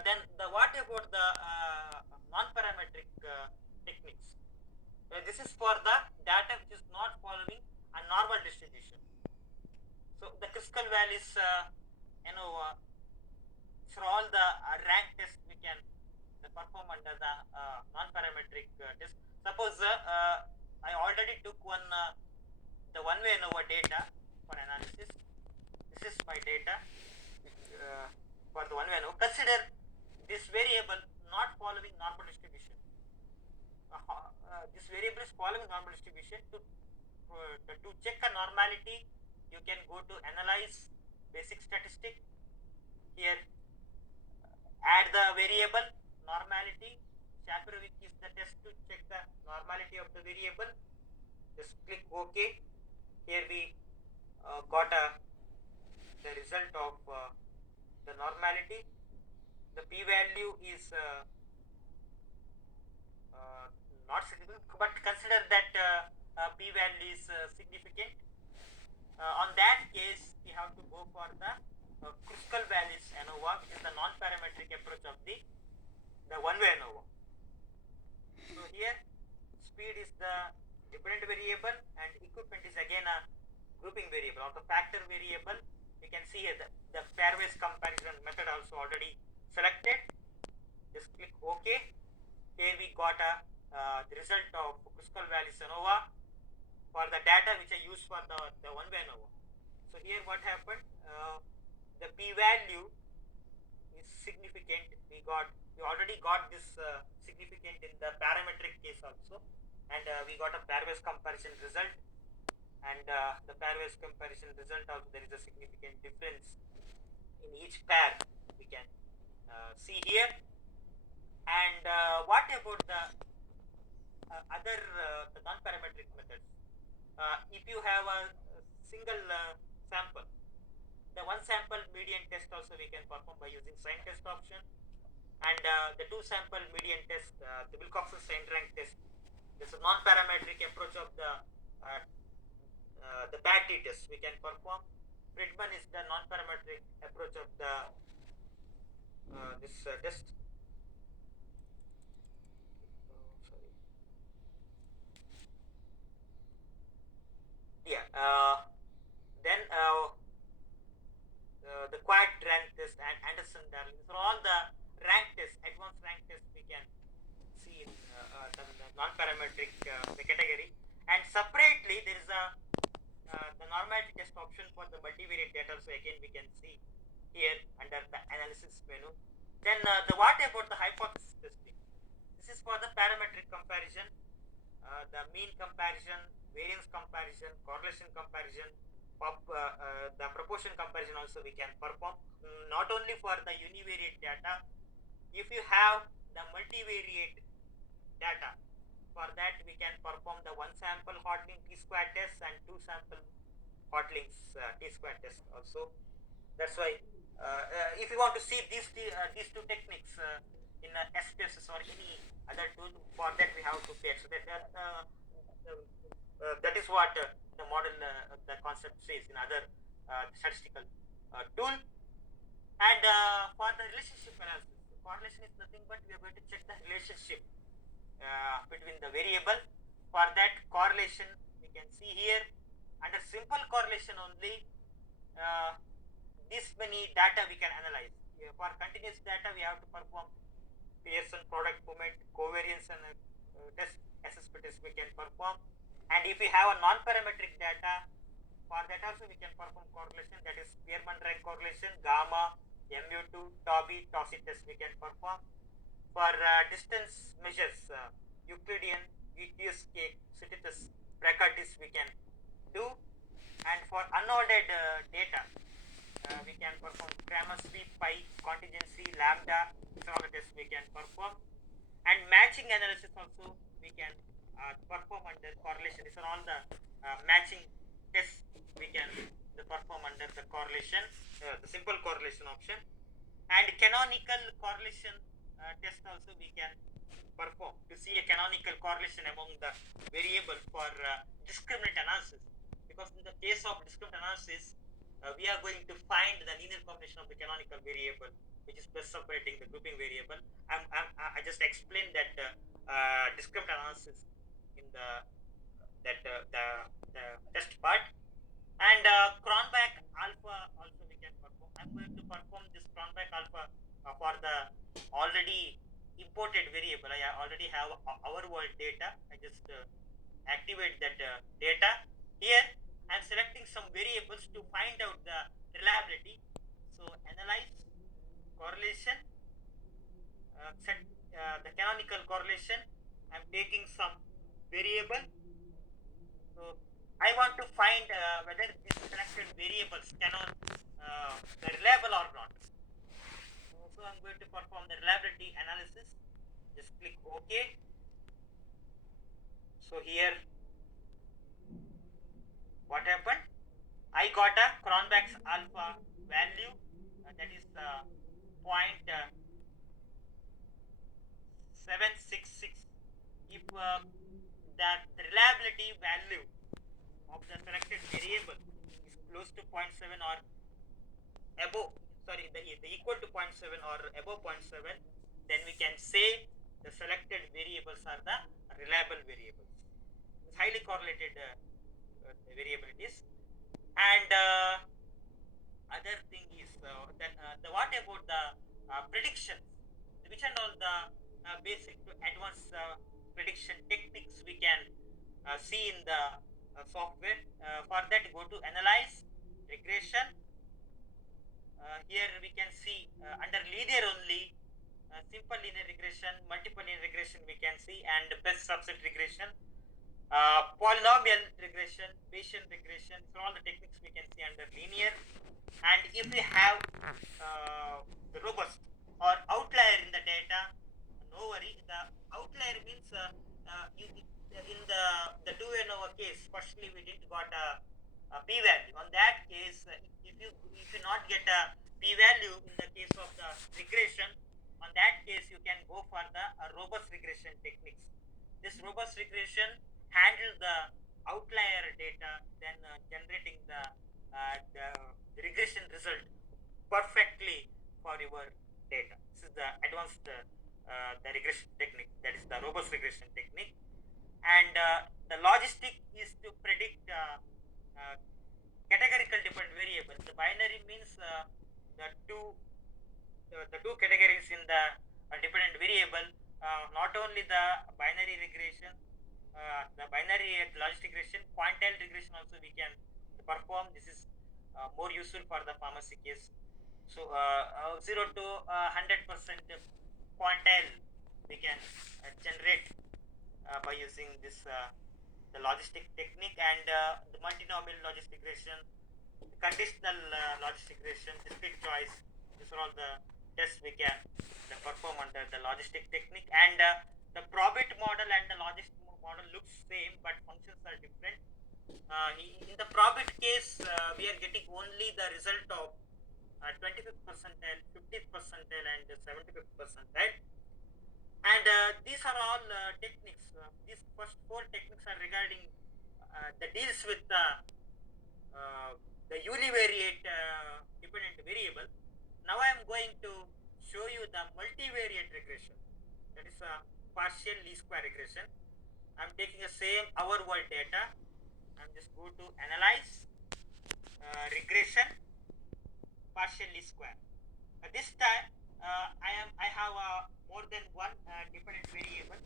then what about the non-parametric techniques? This is for the data which is not following a normal distribution. So the critical values, for all the rank tests we can perform under the non-parametric test. Suppose I already took the one-way ANOVA data for analysis. This is my data for the one-way ANOVA. Consider this variable not following normal distribution. This variable is following normal distribution. To check a normality, you can go to analyze basic statistic. Here add the variable normality. Shapirovic is the test to check the normality of the variable. Just click OK. Here we got the result of the normality. The p-value is not significant, but consider that p-value is significant. On that case, we have to go for the critical values ANOVA, which is the non-parametric approach of the one-way ANOVA. So here speed is the dependent variable and equipment is again a grouping variable or the factor variable. You can see here the pairwise comparison method also already selected. Just click OK. Here we got the result of critical values ANOVA for the data which I used for the one-way ANOVA. So here what happened? The p-value is significant. We already got this significant in the parametric case also, and we got a pairwise comparison result. And the pairwise comparison result also, there is a significant difference in each pair we can see here. And what about the other the non-parametric methods? If you have a single sample, the one sample median test also we can perform by using sign test option, and the two sample median test, the Wilcoxon sign rank test. This is non-parametric approach of the BAT test we can perform. Friedman is the non-parametric approach of the this test. Sorry. Yeah. Then the quad rank test and Anderson Darling. So all the rank tests, advanced rank tests we can see in the non-parametric category. And separately there is the normality test option for the multivariate data. So again we can see here under the analysis menu. Then what about the hypothesis testing? This is for the parametric comparison, the mean comparison, variance comparison, correlation comparison, the proportion comparison also we can perform. Not only for the univariate data, if you have the multivariate data, for that we can perform the one sample Hodgkin t-square test and two sample Quaterling's t-square test also. That's why if you want to see these two techniques in SPSS or any other tool, for that we have to pay. So that is what the model, the concept says in other statistical tool. And for the relationship analysis, correlation is nothing but we are going to check the relationship between the variable. For that correlation, we can see here under simple correlation only, this many data we can analyze. For continuous data, we have to perform Pearson product movement, covariance, and test SSP test we can perform. And if we have a non-parametric data, for that also we can perform correlation, that is Spearman-Rank correlation, gamma, mu2, tau-b, tau-c test we can perform. For distance measures, Euclidean, ETSK, Citetest, Prakartis we can do. And for unordered data, we can perform Kramer sweep, pi, contingency, lambda. These are all the tests we can perform. And matching analysis also we can perform under correlation. These are all the matching tests we can perform under the correlation, the simple correlation option. And canonical correlation test also we can perform to see a canonical correlation among the variable for discriminant analysis. Because in the case of discriminant analysis, we are going to find the linear combination of the canonical variable, which is best separating the grouping variable. I just explained that discriminant analysis in the test part. And Cronbach alpha also we can perform. I'm going to perform this Cronbach alpha for the already imported variable. I already have our world data. I just activate that data. Here I'm selecting some variables to find out the reliability. So analyze correlation, set the canonical correlation. I'm taking some variable. So I want to find whether these selected variables cannot reliable or not. So I'm going to perform the reliability analysis. Just click OK. So here, what happened? I got a Cronbach's alpha value that is 0.766. If the reliability value of the selected variable is close to 0.7 or above, sorry, the equal to 0.7 or above 0.7, then we can say the selected variables are the reliable variables. It's highly correlated variable it is. And other thing is then what about the predictions? Which and all the basic to advanced prediction techniques we can see in the software. For that, go to analyze, regression. Here we can see under linear only, simple linear regression, multiple linear regression we can see, and best subset regression, polynomial regression, Bayesian regression. So all the techniques we can see under linear. And if we have the robust or outlier in the data, no worry. The outlier means in the 2 ANOVA case, firstly we didn't got a p-value. On that case, if you not get a p-value in the case of the regression, on that case you can go for the robust regression techniques. This robust regression handles the outlier data, then generating the regression result perfectly for your data. This is the advanced the regression technique, that is the robust regression technique. And the logistic is to predict categorical dependent variables. The binary means the two categories in the dependent variable. Not only the binary regression, the binary logistic regression, quantile regression also we can perform. This is more useful for the pharmacy case. So 0 to 100% quantile we can generate by using this the logistic technique. And the multinomial logistic regression, conditional logistic regression, discrete choice. These are all the tests we can perform under the logistic technique. And the probit model and the logistic model looks same, but functions are different. In the probit case, we are getting only the result of 25th percentile, 50th percentile, and 75th percentile. And these are all techniques. These first four techniques are regarding the deals with the univariate dependent variable. Now I am going to show you the multivariate regression. That is a partial least square regression. I am taking the same hour world data. I am just go to analyze regression partial least square. This time I have more than one dependent variable.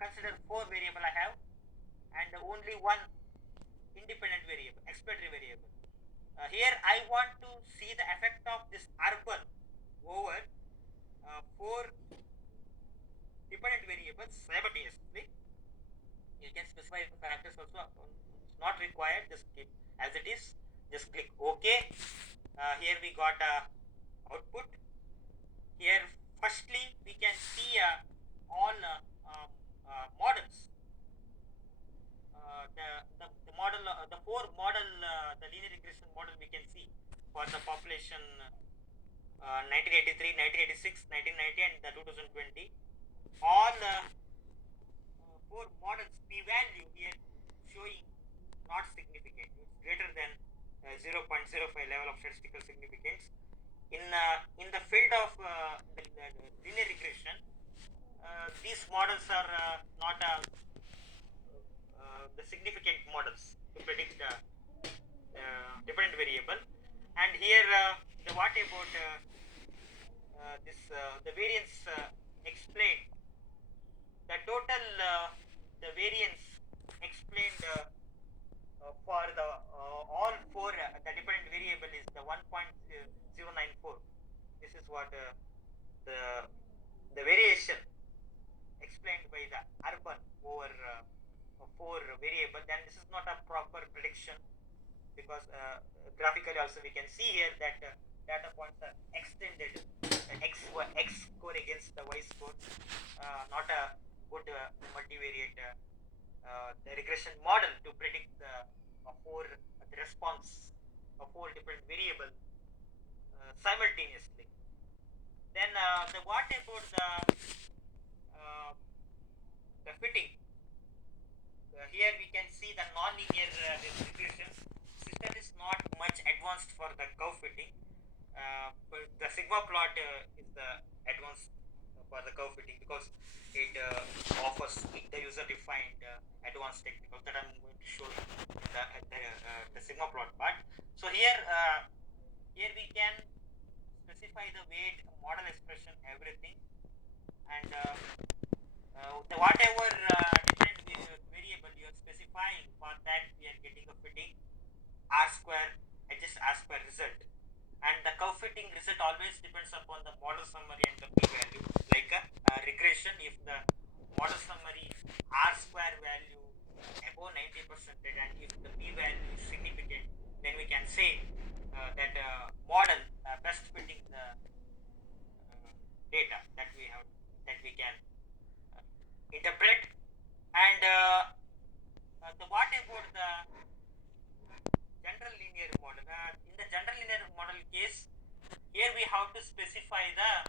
Consider four variable I have, and only one independent variable, explanatory variable. Here I want to see the effect of this urban over four dependent variables simultaneously. You can specify factors also. It's not required. Just keep as it is. Just click OK. Here we got output. Here, firstly, we can see all models. The model, the four model, the linear regression model we can see for the population 1983, 1986, 1990, and the 2020. All four models p-value here showing not significant. It's greater than 0.05 level of statistical significance. In the field of the linear regression, these models are not the significant models to predict dependent variable. And here what about this the variance explained, the total the variance explained for the all four the dependent variable is the 1.094. This is what the variation explained by the urban over four variable. Then this is not a proper prediction, because graphically also we can see here that data points are extended, x score against the y score, not a good multivariate the regression model to predict the response of four different variable simultaneously. Then what about the fitting? Here we can see the non-linear regression. System is not much advanced for the curve fitting. But the sigma plot is the advanced for the curve fitting, because it offers the user-defined advanced technical that I'm going to show you in the sigma plot part. So here we can specify the weight, model expression, everything, and the whatever different variable you are specifying, for that we are getting a fitting R square, adjust R square result. And the curve fitting result always depends upon the model summary and the p-value. Like a regression, if the model summary R square value above 90% and if the p-value is significant, then we can say that model best fitting the data that we have, that we can interpret. And what about the general linear model? In the general linear model case, here we have to specify the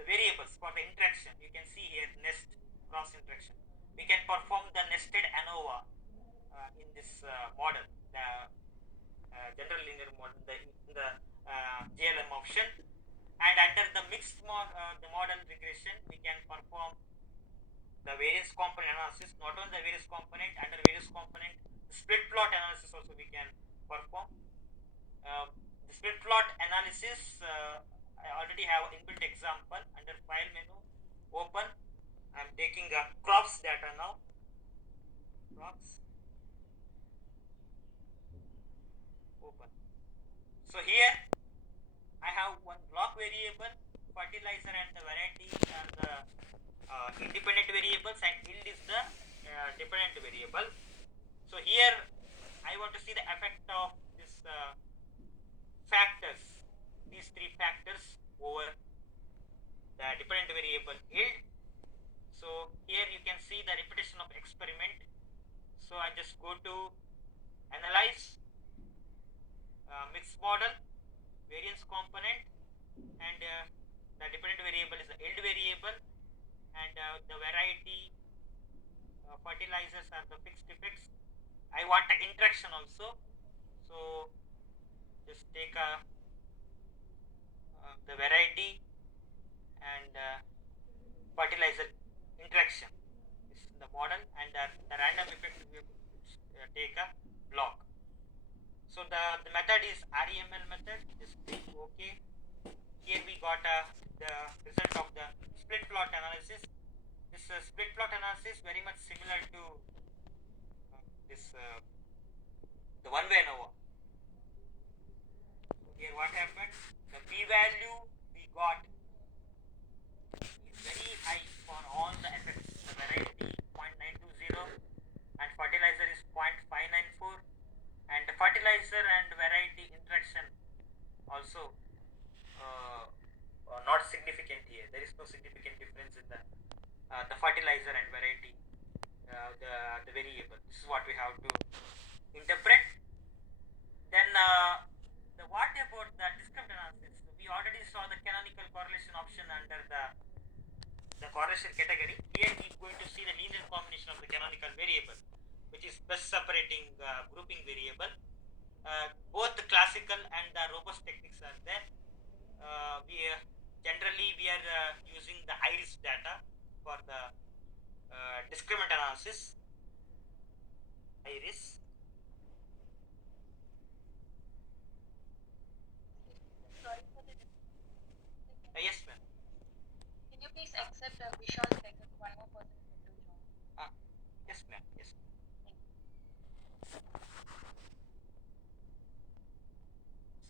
variables for the interaction. You can see here nest cross interaction. We can perform the nested ANOVA in this model, the general linear model, in the GLM option. And under the mixed the model regression, we can perform the various component analysis. Not only the various component, under various component split plot analysis also we can perform. The split plot analysis, I already have inbuilt example. Under file menu, open. I'm taking a crops data now. Crops, open. So here I have one block variable, fertilizer and the variety are the independent variables, and yield is the dependent variable. So here I want to see the effect of this factors, these three factors over the dependent variable yield. So here you can see the repetition of experiment So I just go to analyze, mixed model, variance component, and the dependent variable is the yield variable, and the variety fertilizers are the fixed effects. I want an interaction also, so just take the variety and fertilizer interaction. This is the model, and the random effect we have to take a block. So the method is REML method. Just click OK. Here we got the result of the split plot analysis. This split plot analysis very much similar to this the one-way ANOVA. So here what happened? The p-value we got is very high for all the effects. The variety 0.920 and fertilizer is 0.594, and the fertilizer and variety interaction also not significant here. There is no significant difference in the fertilizer and variety, the variable. This is what we have to interpret. Then what about the discrete analysis? We already saw the canonical correlation option under the correlation category. Here we are going to see the linear combination of the canonical variable, which is best separating grouping variable. Both the classical and the robust techniques are there. Generally we are using the iris data for the discriminant analysis. Iris. Sorry for the Yes, ma'am. Can you please accept Vishal Second, one more person to join? Yes, ma'am. Yes.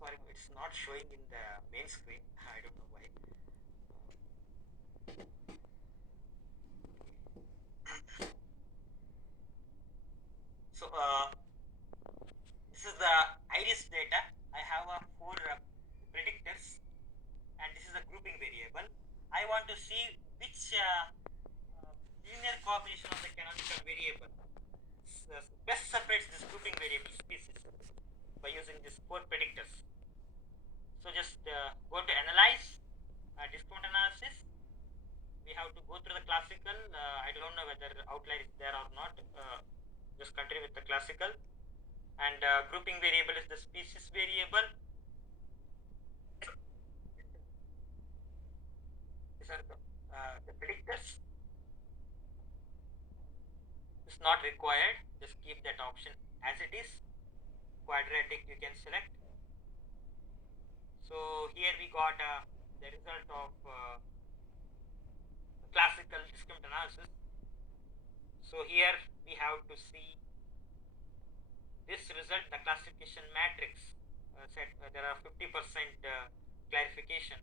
Sorry, it's not showing in the main screen. I don't know why. So this is the iris data. I have 4 predictors, and this is a grouping variable. I want to see which linear combination of the canonical variable best separates this grouping variable species by using these 4 predictors. So just go to analyze, discount analysis. We have to go through the classical. I don't know whether outlier is there or not. Just continue with the classical. And grouping variable is the species variable. These are the predictors. It's not required. Just keep that option as it is. Quadratic you can select. So here we got the result of classical discrete analysis. So here we have to see this result, the classification matrix. Said there are 50% classification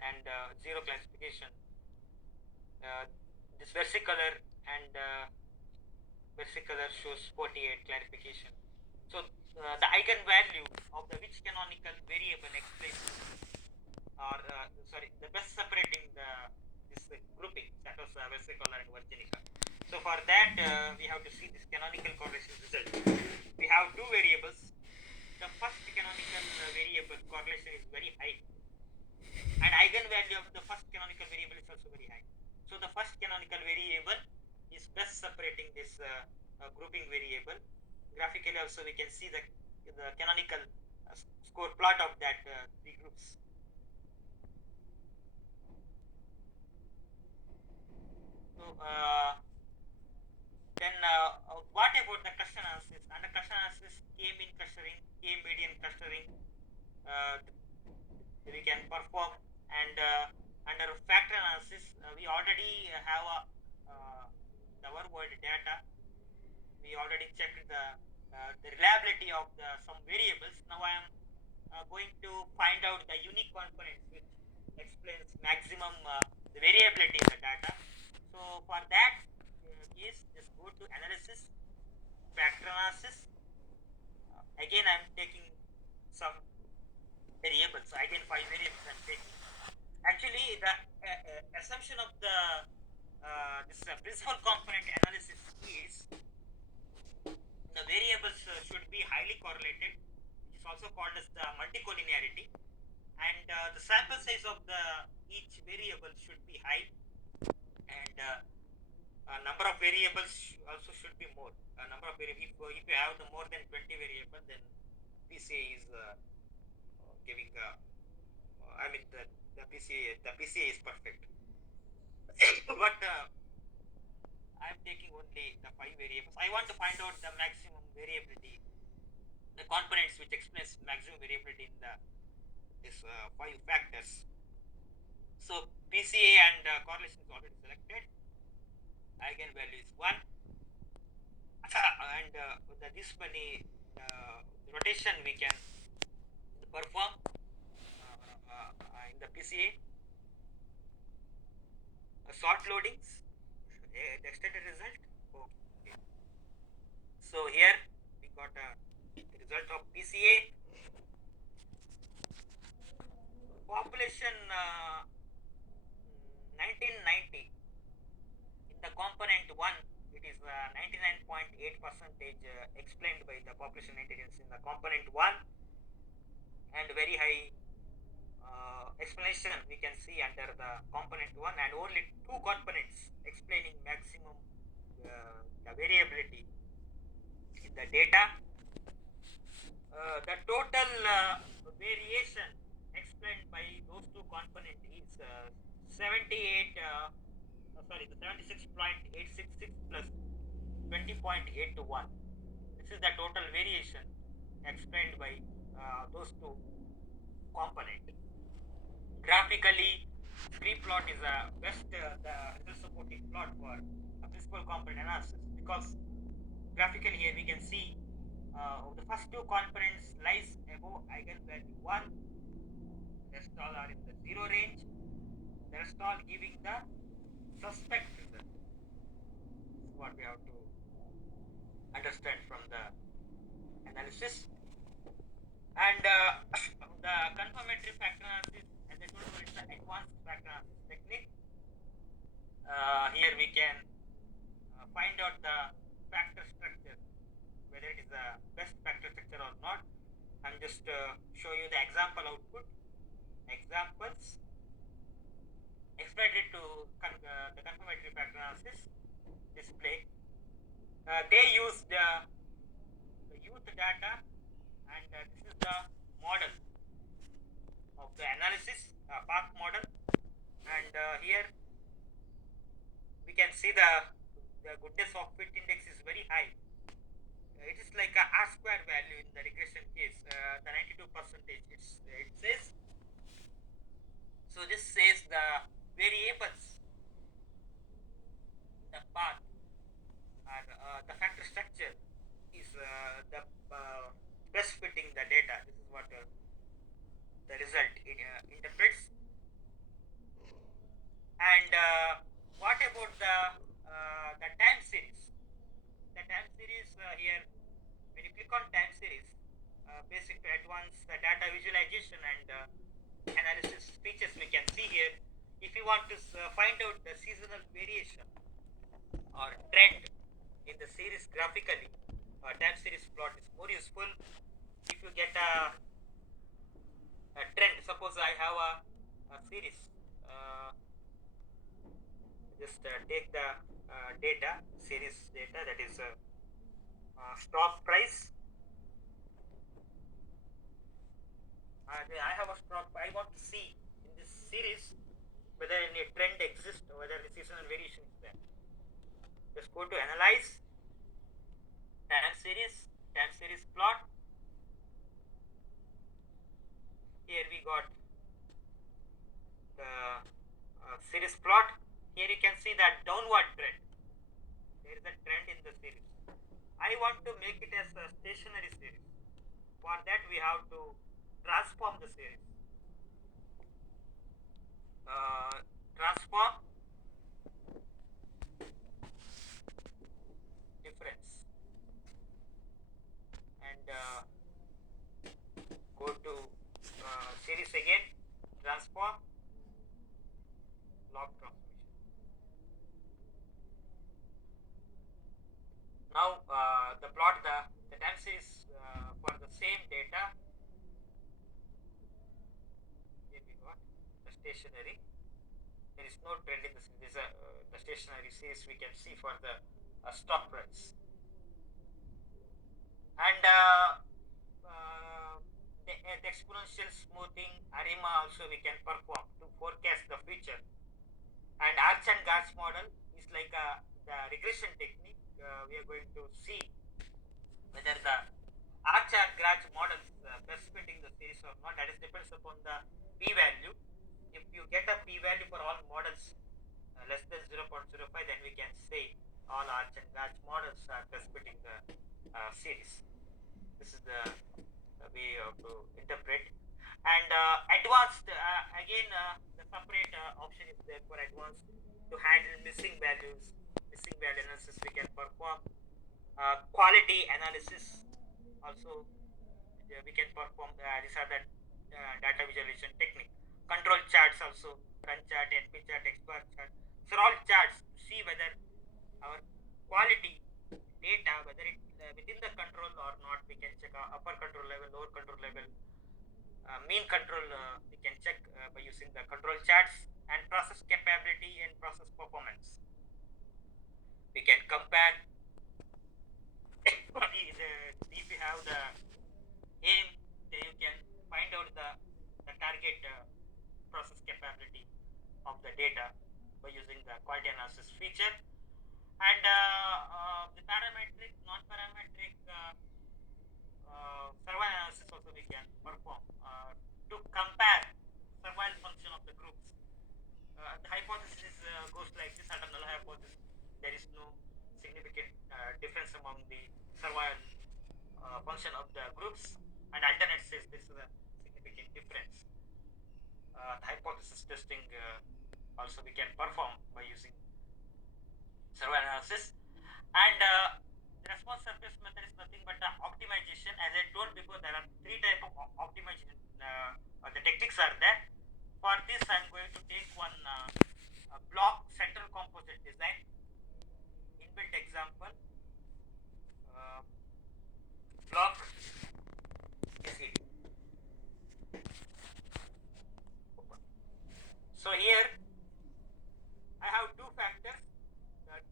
and 0 classification. This versicolor and versicolor shows 48 clarification. So the eigenvalue of the which canonical variable explains, or the best separating this grouping, that was versicolor and virginica. So for that we have to see this canonical correlation result. We have 2 variables. The first canonical variable correlation is very high, and eigenvalue of the first canonical variable is also very high. So the first canonical variable is best separating this grouping variable. Graphically also we can see the canonical score plot of that 3 groups. So then what about the cluster analysis? Under cluster analysis, k-mean clustering, k-median clustering we can perform, and under factor analysis we already have our world data. We already checked the reliability of some variables. Now I am going to find out the unique components which explains maximum the variability in the data. So for that case, just go to analysis, factor analysis. Again I am taking some variables. Again 5 variables I am taking. Actually the assumption of the this principal component analysis is the variables should be highly correlated, which is also called as the multicollinearity, and the sample size of the each variable should be high, and number of variables also should be more. Number of variables, if you have the more than 20 variables, then PCA is giving I mean the PCA is perfect. But I am taking only the 5 variables. I want to find out the maximum variability, the components which explains maximum variability in the this 5 factors. So PCA and correlation is already selected. Eigenvalue is 1, and this many rotation we can perform in the PCA. Sort loadings, the extended result. Okay. So here we got a result of PCA. Population 1990, in the component 1, it is 99.8% explained by the population intelligence in the component 1, and very high explanation we can see under the component 1, and only 2 components explaining maximum the variability in the data. The total variation explained by those 2 components is 78 sorry, the 76.866 plus 20.821. This is the total variation explained by those 2 components. Graphically, tree plot is a best the result supporting plot for a principal component analysis, because graphically here we can see the first 2 components lies above eigenvalue 1, rest all are in the 0 range, the rest all giving the suspect result. This is what we have to understand from the analysis. And the confirmatory factor analysis, as I told you, it's an advanced factor analysis technique. Here we can find out the factor structure, whether it is the best factor structure or not. I'm just show you the example output. Examples expected to the confirmatory factor analysis display. They use the youth data, and this is the model of the analysis, path model, and here we can see the goodness of fit index is very high. It is like a R-square value in the regression case, the 92%. It says. So this says the variables in the path are the factor structure is the best fitting the data. This is what the result interprets. And what about the time series? The time series here, when you click on time series, basic to advanced data visualization and analysis features we can see here. If you want to find out the seasonal variation or trend in the series graphically, time series plot is more useful. If you get a trend, suppose I have a series, just take the data, series data, that is stock price. I have a stock. I want to see in this series whether any trend exists or whether the seasonal variation is there. Just go to analyze, time series plot. Here we got the series plot. Here you can see that downward trend. There is a trend in the series. I want to make it as a stationary series. For that we have to transform the series. Transform difference, and go to series again, transform, log transformation. Now the plot the time series for the same data. Here we got the stationary. There is no trend in this. This is the stationary series we can see for the stock price. And the exponential smoothing ARIMA also we can perform to forecast the future. And Arch and Gauge model is like the regression technique. We are going to see whether the Arch or Gauge models best fitting the series or not. That is depends upon the p-value. If you get a p-value for all models less than 0.05, then we can say all Arch and Gauge models are best fitting the series. This is the way to interpret. And advanced, again, the separate option is there for advanced to handle missing values, missing value analysis. We can perform quality analysis. Also, we can perform. These are the data visualization technique. Control charts also, run chart, NP chart, X bar chart. So all charts to see whether our quality data, whether it within the control or not. We can check upper control level, lower control level, mean control. We can check by using the control charts, and process capability and process performance. We can compare if you have the aim, then you can find out the target process capability of the data by using the quality analysis feature. And the parametric, non-parametric survival analysis also we can perform to compare survival function of the groups. The hypothesis goes like this: under null hypothesis, there is no significant difference among the survival function of the groups, and alternate says this is a significant difference. The hypothesis testing also we can perform by using survival analysis. And the response surface method is nothing but optimization. As I told before, there are three types of optimization. The techniques are there. For this, I am going to take one block central composite design inbuilt example. Block SED. So here I have two factors, that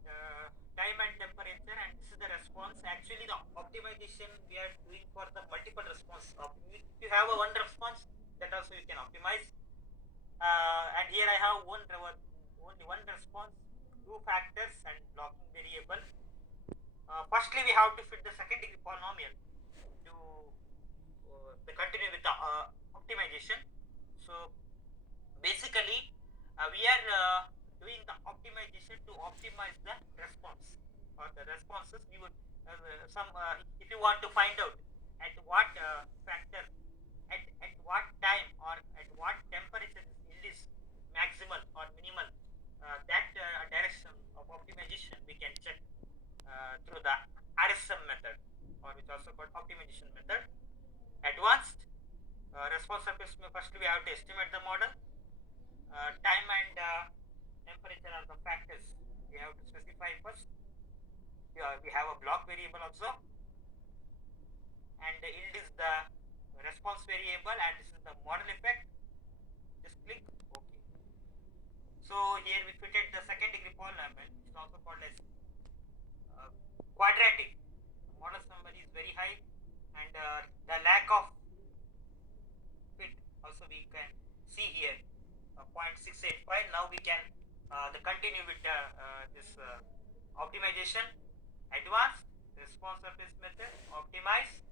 time and temperature, and this is the response. Actually, the optimization we are doing for the multiple response. If you have a one response, that also you can optimize. And here I have only one response, two factors, and blocking variable. Firstly, we have to fit the second degree polynomial to continue with the optimization. So basically, we are doing the optimization to optimize the response or the responses. We would if you want to find out at what factor, at what time, or at what temperature this yield is maximal or minimal, that direction of optimization we can check through the RSM method, or which also called optimization method. Advanced response surface, firstly we have to estimate the model. Time and temperature are the factors we have to specify first. We have a block variable also, and the yield is the response variable, and this is the model effect. Just click OK. So here we fitted the second degree polynomial, which is also called as quadratic. The model number is very high, and the lack of fit also we can see here, 0.685. Now we can continue with this optimization. Advanced response surface method, optimize.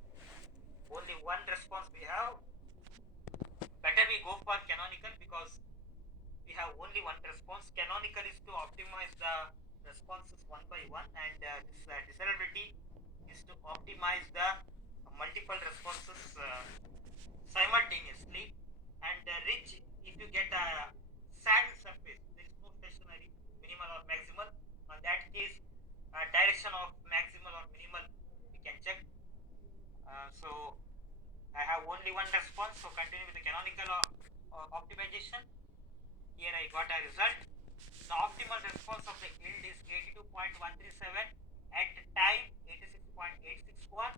Only one response we have. Better we go for canonical, because we have only one response. Canonical is to optimize the responses one by one, and this desirability is to optimize the multiple responses simultaneously. And rich, if you get a saddle surface, there is no stationary minimal or maximal. On that case, direction of maximal or minimal we can check. So I have only one response, so continue with the canonical optimization. Here I got a result. The optimal response of the yield is 82.137 at time 86 176.861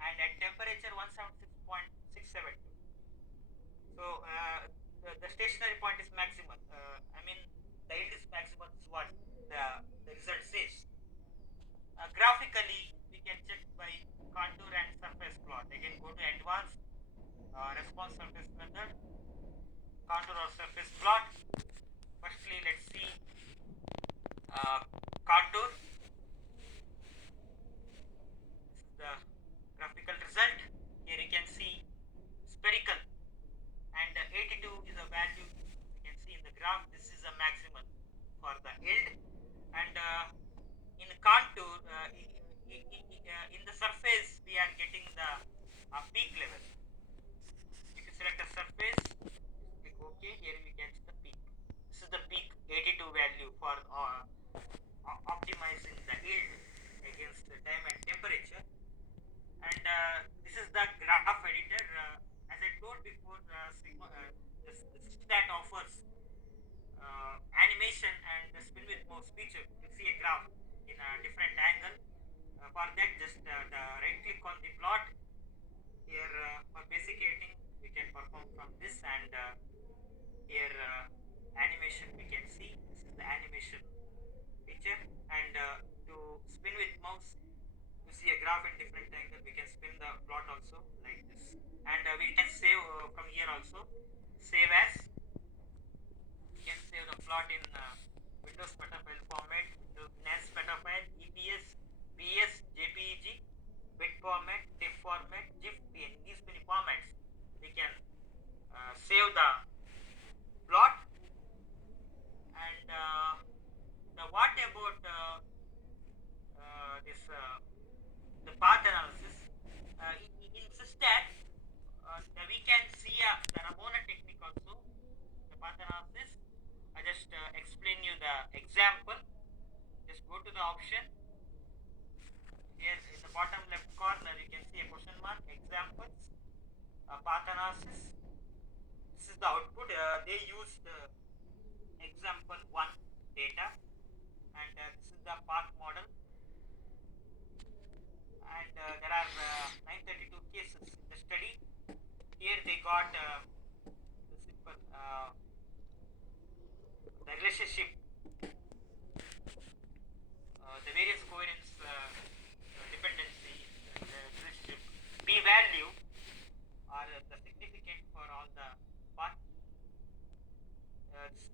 and at temperature 176.672. So the stationary point is maximal. I mean the yield is maximal is what the result says. Graphically, we can check by contour and surface plot. Again, go to advanced response surface method, contour or surface plot. Firstly, let's see contour. This is the graphical result. Here you can see spherical, and 82 is a value you can see in the graph. This is a maximal for the yield, and in contour, in the surface, we are getting the peak level. If you select a surface, just click OK. Here we can see the peak. This is the peak 82 value for optimizing the yield against the time and temperature. And this is the graph editor. As I told before, the SYSTAT offers animation and the spin with mouse feature. You see a graph in a different angle. For that, just right click on the plot. Here for basic editing, we can perform from this, and here animation we can see. This is the animation feature, and to spin with mouse, you see a graph in different angle. We can spin the plot also like this, and we can save from here also. Save as. We can save the plot in Windows Meta file format, Windows NAS Meta file, EPS, PS, JPEG, bit format, TIFF format, GIF, PNG. These many formats we can save the plot. And the what about this the path analysis in SYSTAT? We can see the Ramona technique also. The path analysis. I just explain you the example. Just go to the option. Here in the bottom left corner, you can see a question mark. Examples. Path analysis. This is the output. They used example 1 data, and this is the path model. And there are 932 cases in the study. Here they got the simple the relationship, the various covariance dependency relationship, p-value are the significant for all the path.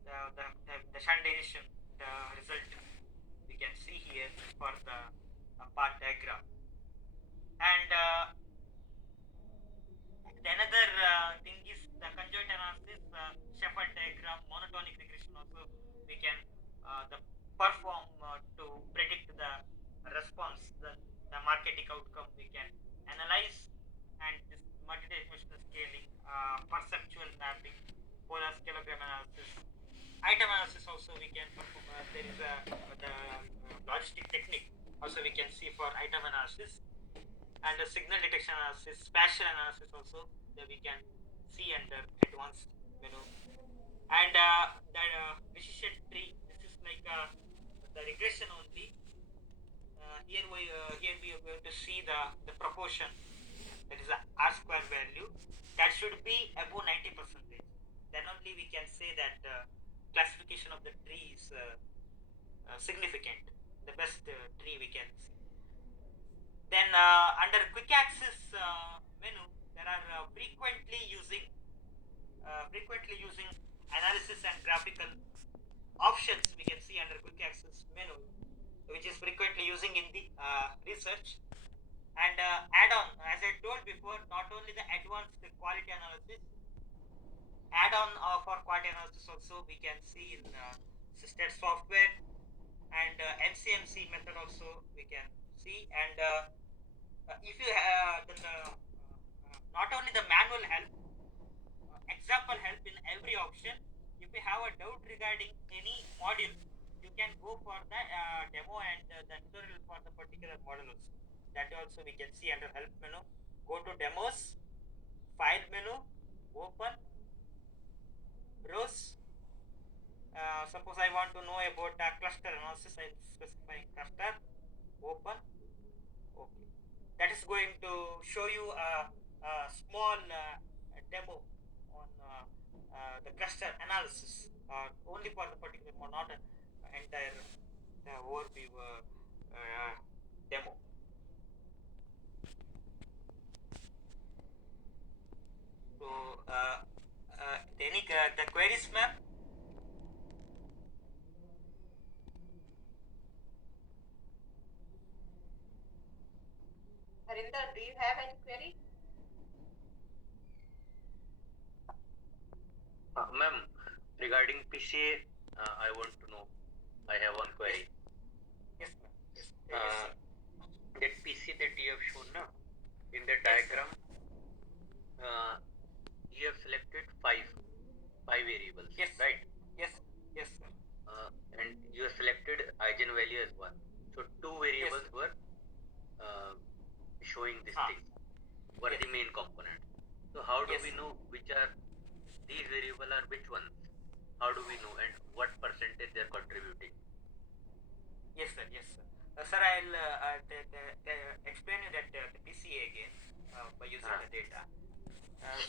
The standardization, the result we can see here for the path diagram. And another thing is the conjoint analysis, shuffle diagram, monotonic regression also we can the perform to predict the response, the marketing outcome we can analyze, and this multidimensional scaling, perceptual mapping, polar scalegram analysis, item analysis also we can perform. There is the logistic technique also we can see for item analysis, and the signal detection analysis, spatial analysis also that we can see under advanced menu. And the decision tree, this is like the regression only. Here we are going to see the proportion, that is a R square value that should be above 90%. Then only we can say that classification of the tree is significant, the best tree we can see. Then under quick access menu, there are frequently using analysis and graphical options we can see under quick access menu, which is frequently using in the research. And add-on, as I told before, not only the advanced quality analysis, add-on for quality analysis also we can see in SYSTAT software, and MCMC method also we can see. And if you have not only the manual help, example help in every option. If you have a doubt regarding any module, you can go for the demo and the tutorial for the particular model also. That also we can see under help menu. Go to demos, file menu, open, browse. Suppose I want to know about cluster analysis, I specify cluster, open, Okay. That is going to show you a small demo on the cluster analysis, only for the particular, not an entire overview demo. So, any the queries, ma'am? Harinder, do you have any query? Ma'am, regarding PCA, I want to know. I have one query. Yes, ma'am. Yes. That PC that you have shown now, in the diagram, you have selected five variables, Yes. right? Yes, sir. And you have selected eigenvalue as one. So two variables were showing this thing, were the main component. So how do we know which are these variables are which ones? How do we know, and what percentage they are contributing? Yes, sir. Sir, I'll explain you that the PCA again by using the data.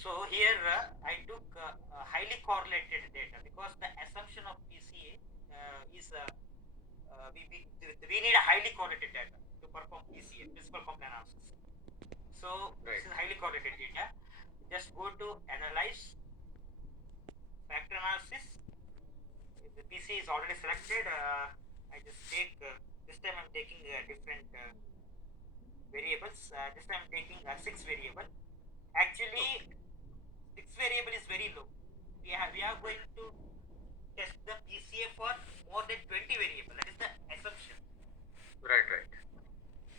So here I took highly correlated data, because the assumption of PCA is we need a highly correlated data to perform PCA, principal component analysis. So this is highly correlated data. Just go to analyze, factor analysis. If the PC is already selected, I just take this time I'm taking different variables. This time I'm taking 6 variable. Actually, 6 variable is very low. We are going to test the PCA for more than 20 variable. That is the assumption. Right.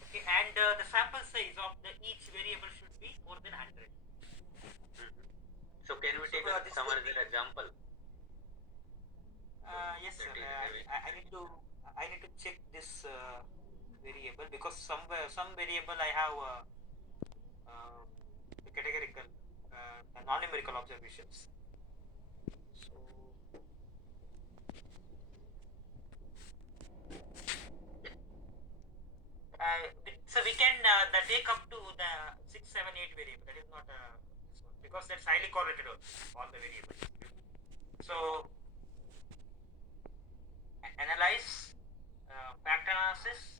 Okay, and the sample size of the each variable should be more than 100. So can we take some other example? Yes, sir. I need to check this variable, because some variable I have the categorical non-numerical observations. So we can take up to the 6, 7, 8 variable. That is not this one, because that's highly correlated also, all the variables. So analyze, factor analysis.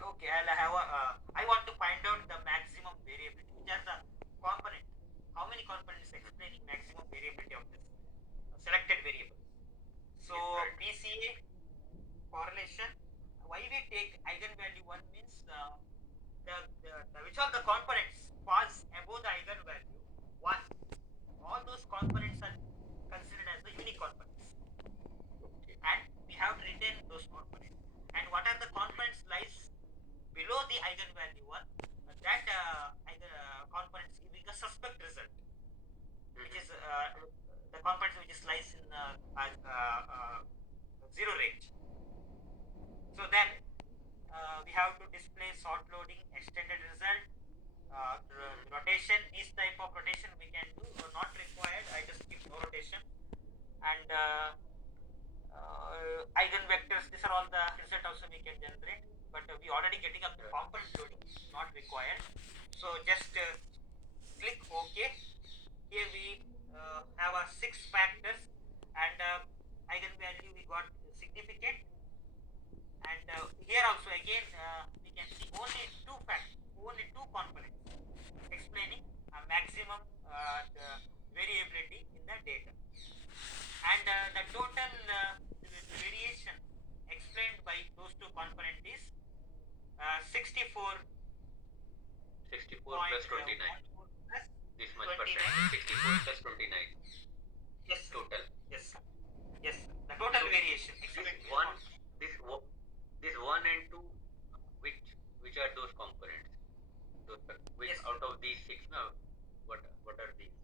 Okay, I'll have I want to find out the maximum variability, which are the component. How many components explaining maximum variability of this selected variable? So PCA correlation. Why we take eigenvalue 1 means which all the components falls above the eigenvalue 1. All those components are considered as the unique components. And we have to retain those components. And what are the components lies below the eigenvalue 1? That components giving a suspect result, which is the components which is lies in 0 range. So then we have to display sort loading, extended result, rotation. These type of rotation we can do, not required. I just keep no rotation. And eigenvectors, these are all the result also we can generate, but we already getting up the component loading, not required. So just click OK. Here we have 6 factors, and eigenvalue we got significant. And here also again we can see only 2 factors, only 2 components explaining a maximum variability in the data. And the total variation explained by those 2 components is 64 plus 29. This much percent. 64 plus 29. Yes. Total. Yes. The total variation. This one and two, which are those components? Out of these 6 now, what are these?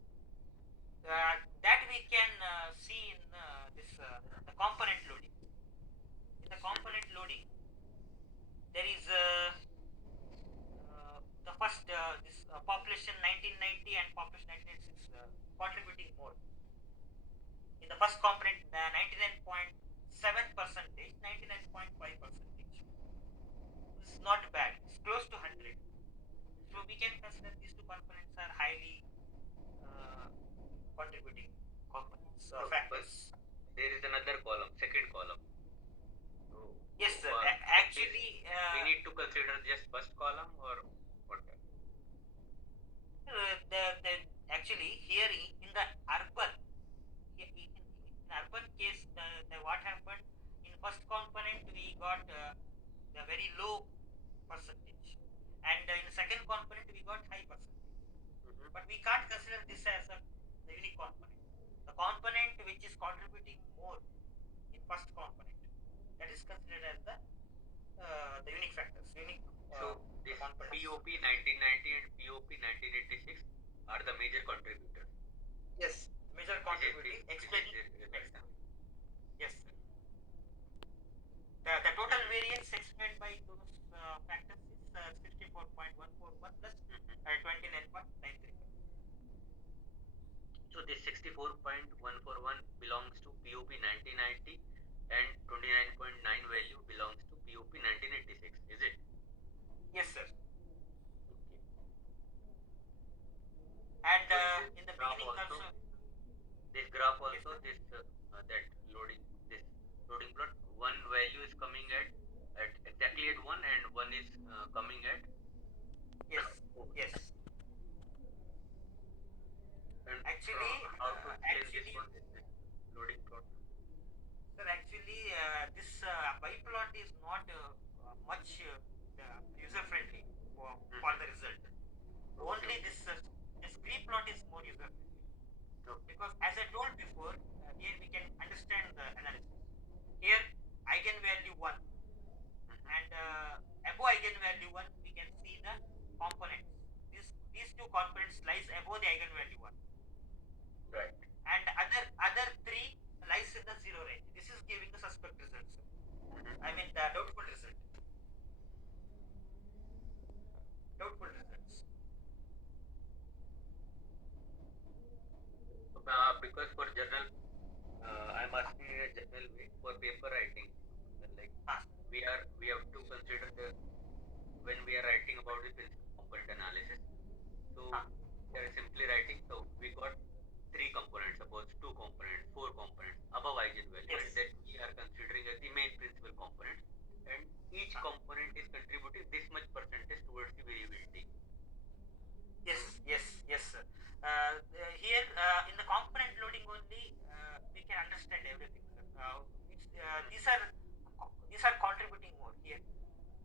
That we can see in this the component loading. In the component loading, there is the first this population 1990 and population 1986 contributing more. In the first component, 99.7 percentage, 99.5 percentage. This is not bad. It's close to 100. So we can consider these two components are highly contributing components, factors. There is another column, second column. So Yes, sir. Actually, we need to consider just first column or what? Actually here in the urban, in urban case, what happened in first component we got the very low percentage, and in second component we got high percentage. But we can't consider this as the unique component. The component which is contributing more in first component, that is considered as the unique factors. So this POP 1990 and POP 1986 are the major contributors. Yes, major contributing explaining. Yes, sir. The total variance explained by those factors is 64.141 plus 29.93. So this 64.141 belongs to POP 1990 and 29.9 value belongs to POP 1986, is it? Yes, sir. Okay. And So in the beginning also, this graph also, yes, this that loading, this loading plot, one value is coming at exactly at 1 and one is coming at yes, over. yes. And Actually, how to explain this one, this loading plot? sir, actually this biplot is not much user friendly for the result. Only this screen plot is more user friendly. Because as I told before, here we can understand the analysis. Here eigenvalue 1 and above eigenvalue 1 we can see the components. These two components lies above the eigenvalue 1. Right. And other three lies in the zero range. This is giving the suspect result, sir. I mean the doubtful result. Doubtful results. Because for journal, I'm asking in a general way for paper writing, like we have to consider when we are writing about the principal component analysis. So we are simply writing. So we got 3 components, suppose 2 components, 4 components above eigenvalue, Yes. and that we are considering as the main principal component, and each component is contributing this much percentage towards the variability. Yes, sir. Here in the component loading only we can understand everything, sir. These are contributing more here.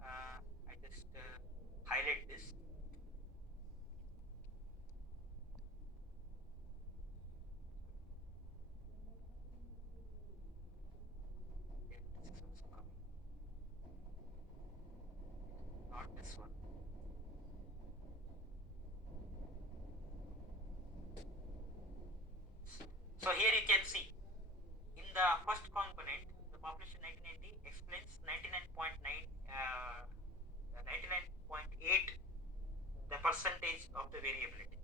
I just highlight this. Not this one. So here you can see in the first component, the population 1990 explains 99.9, 99.8 the percentage of the variability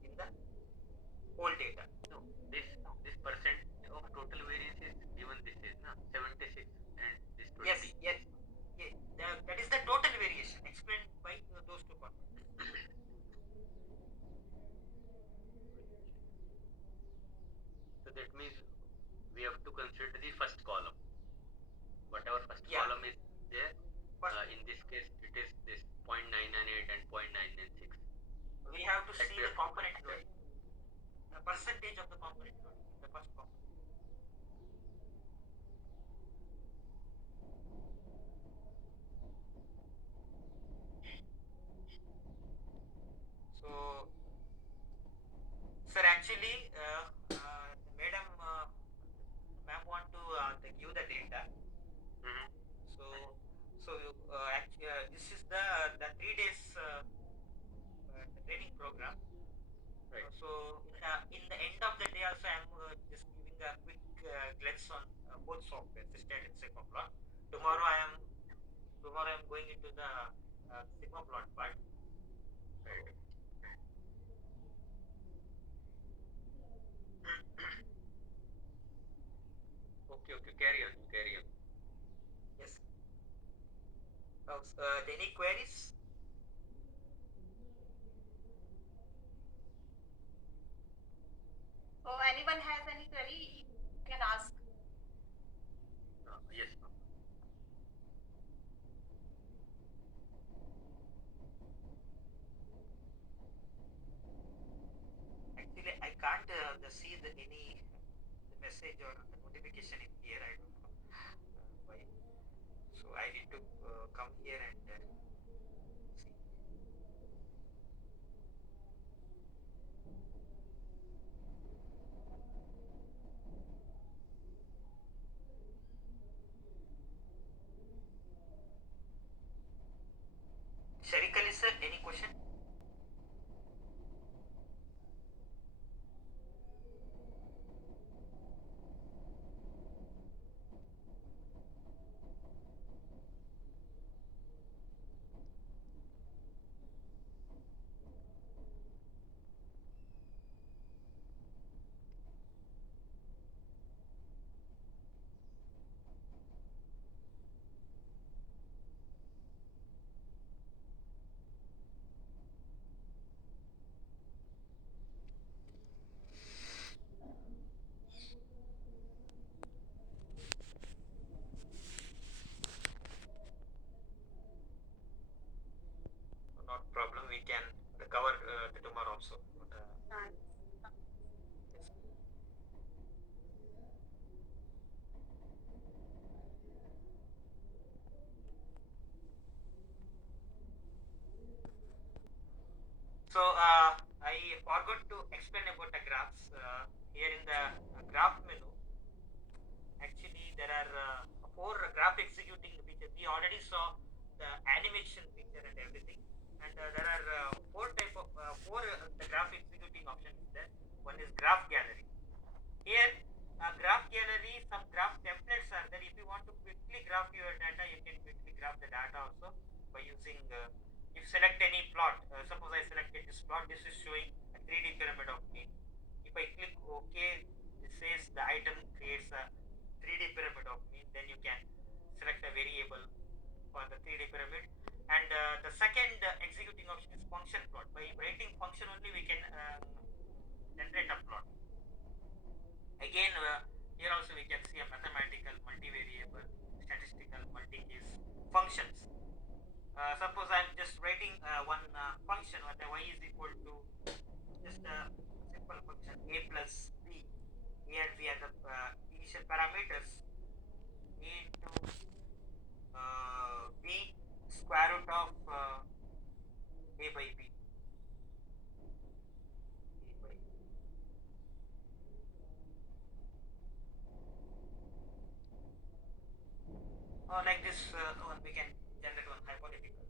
in the whole data. No, this percent of total variance is given. This is 76 and this 20. Yes. That is the total variation explained by those two components. So that means we have to consider the first column. Whatever first column is there, in this case it is this 0.998 and 0.996. We have to see the component loading, the percentage of the component loading in the first component. So, sir, actually, ma'am want to give the data. So actually, this is the 3 days training program. Right. So in the end of the day also I am just giving a quick glance on both software, SYSTAT and Sigmaplot. Tomorrow I am going into the Sigmaplot part. Right. Okay, carry on, you carry on. Yes. Any queries? So anyone has any query, you can ask. Yes, ma'am. Actually, I can't see any the message or the notification in here. I don't know why. So I need to come here and see. Sharikali sir, any question? Not problem. We can cover the tomorrow also. Yes. So I forgot to explain about the graphs. Here in the graph menu, actually there are four graph executing features. We already saw the animation feature and everything, and there are four the graph executing option is there. One is graph gallery. Here, graph gallery, some graph templates are there. If you want to quickly graph your data, you can quickly graph the data also by using. If select any plot, suppose I selected this plot. This is showing a 3D pyramid of mean. If I click OK, this says the item creates a 3D pyramid of mean. Then you can select a variable for the 3D pyramid. And the second executing option is function plot. By writing function only, we can generate a plot. Again, here also we can see a mathematical multivariable, statistical multi-case functions. Suppose I'm just writing one function where the y is equal to just a simple function a plus b. Here we have the initial parameters a into b square root of a by b. Like this one we can generate one hypothetical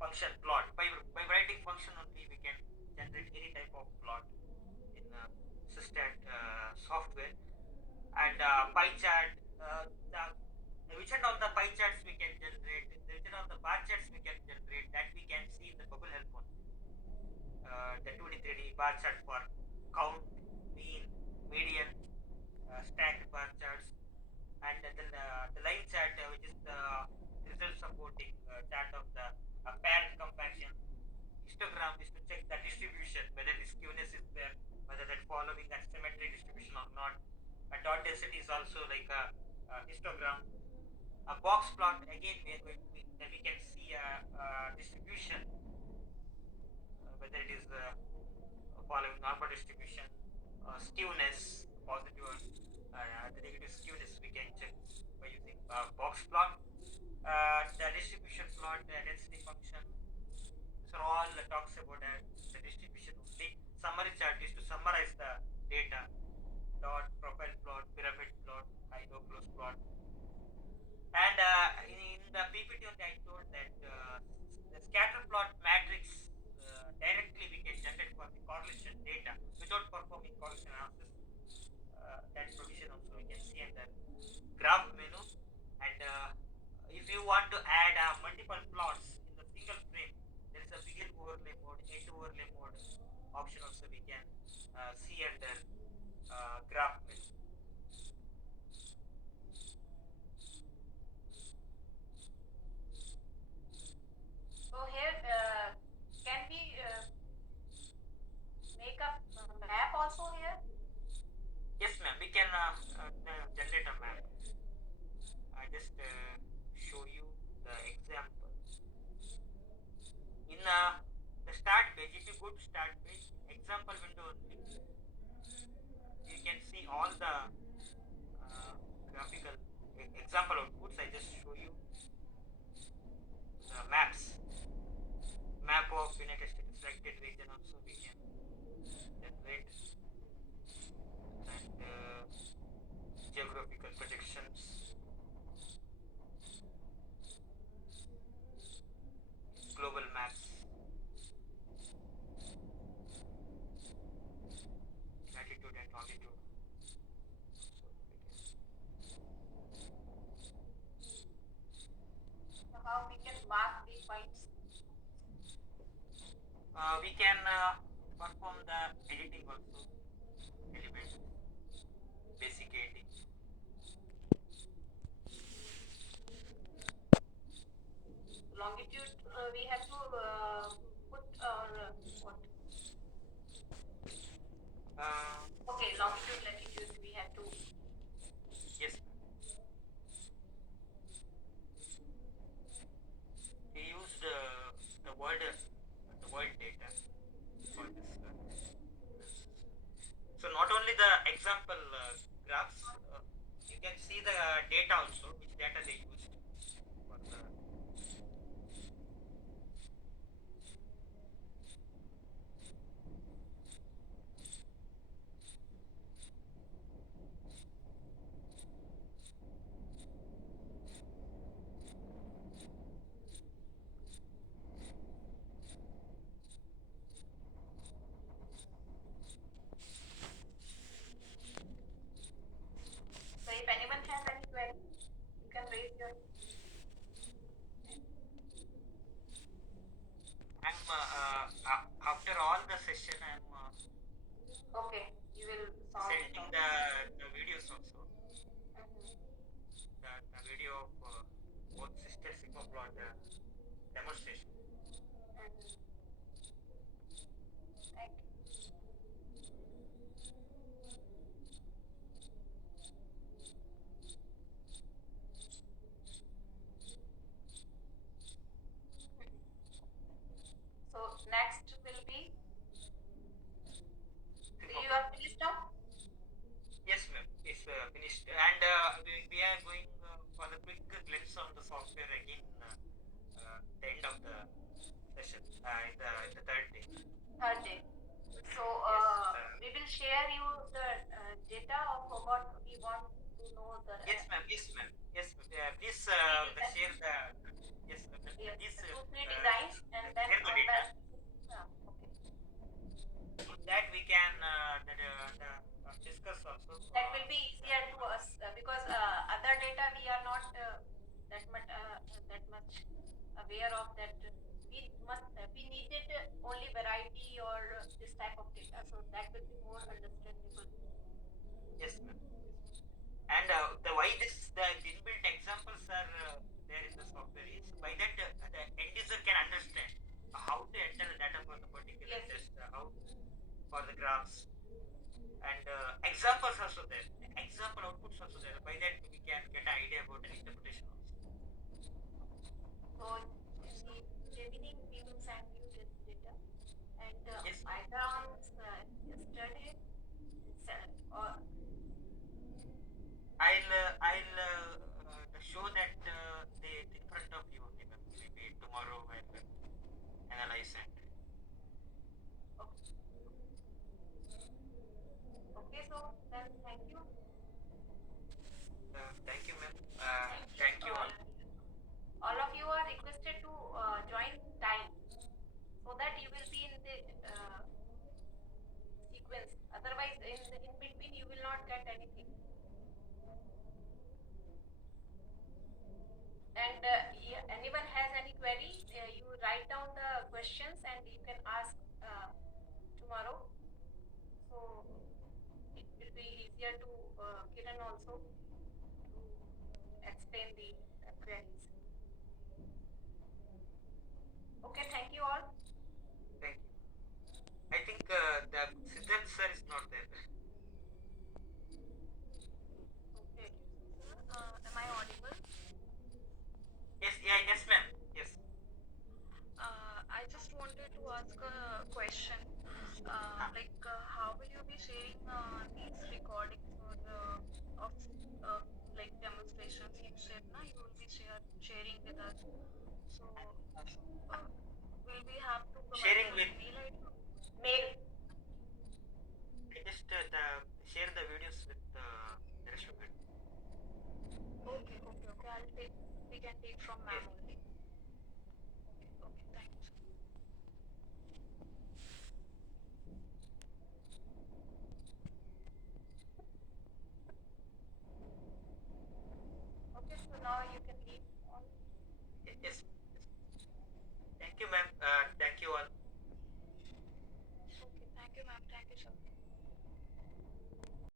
function plot. By writing function only we can generate any type of plot in SYSTAT software. And pie chart, which end of the pie charts we can generate, which end of the bar charts we can generate, that we can see in the Google Help one. The 2D 3D bar chart for count, mean, median, stacked bar charts, and then the line chart, which is the result supporting chart of the paired compaction. Histogram is to check the distribution, whether the skewness is there, whether that following that symmetry distribution or not. A dot density is also like a histogram. A box plot, again we can see a distribution, whether it is following normal distribution, skewness, positive or the negative skewness we can check by using box plot. The distribution plot, density function, these are all talks about the distribution only. Summary chart is to summarize the data. Dot, profile plot, pyramid plot, high low close plot. And in the PPT only I told that the scatter plot matrix directly we can generate for the correlation data without performing correlation analysis. That provision also we can see in the graph menu. And if you want to add multiple plots in the single frame, there is a begin overlay mode, end overlay mode option also we can see under graph menu. output. You can see all the graphical example outputs. I just show you the maps. Map of United States selected region also we can generate, and geographical predictions, global maps, latitude and longitude. So how we can mark the points? We can perform the editing also, elements, basic editing. Longitude we have to put what? Okay, longitude, latitude we have to. Yes. We used the world data for this. So not only the example graphs, you can see the data also, which data they used for the. So if anyone has any query, you can raise your. I'm after all the session, I'm Okay, you will solve sending the videos also. The video of both sister Sigma plot demonstration. Thank you. So next will be. You are finished now? Yes, ma'am. It's finished, and we are going for the quick glimpse on the software again. The end of the session, in the third day. Third day. So we will share you the data of what we want to know. The yes, ma'am. Yes, ma'am. Yes, ma'am. Please share the. Yes, ma'am. yes, Please the 2-3 designs, and then share the on data. that. Okay. On that we can discuss also. That will be easier to us because other data we are not that much aware of that. We needed only variety or this type of data, so that will be more understandable. Yes, ma'am. And the why the inbuilt examples are there in the software is by that the end user can understand how to enter the data for the particular test, how for the graphs, and examples also there. Example outputs also there. By that we can get an idea about an interpretation also. So in the evening we will send you this data, and Yes. either on yesterday or I'll show that in front of you only, ma'am. Maybe tomorrow I'll analyze and. okay. So then thank you. Thank you, ma'am. Thank you all. All of you are requested to join time so that you will be in the sequence. Otherwise, in between you will not get anything. And anyone has any query, you write down the questions and you can ask tomorrow. So it will be easier to Kiran also to explain the queries. Okay, thank you all. Thank you. I think the SYSTAT sir is not there. Okay, sir, am I audible? Yes, yeah, yes, ma'am. Yes. I just wanted to ask a question. Like how you will be sharing with us. So will we have to provide Sharing your with mail ID? Mail. I just share the videos with the rest of it. Okay. We can take from ma'am Yes. only. Okay, thank you, sir. Okay, so now you can leave all. Yes. Thank you, ma'am. Thank you all. Okay, thank you, ma'am. Thank you, sir.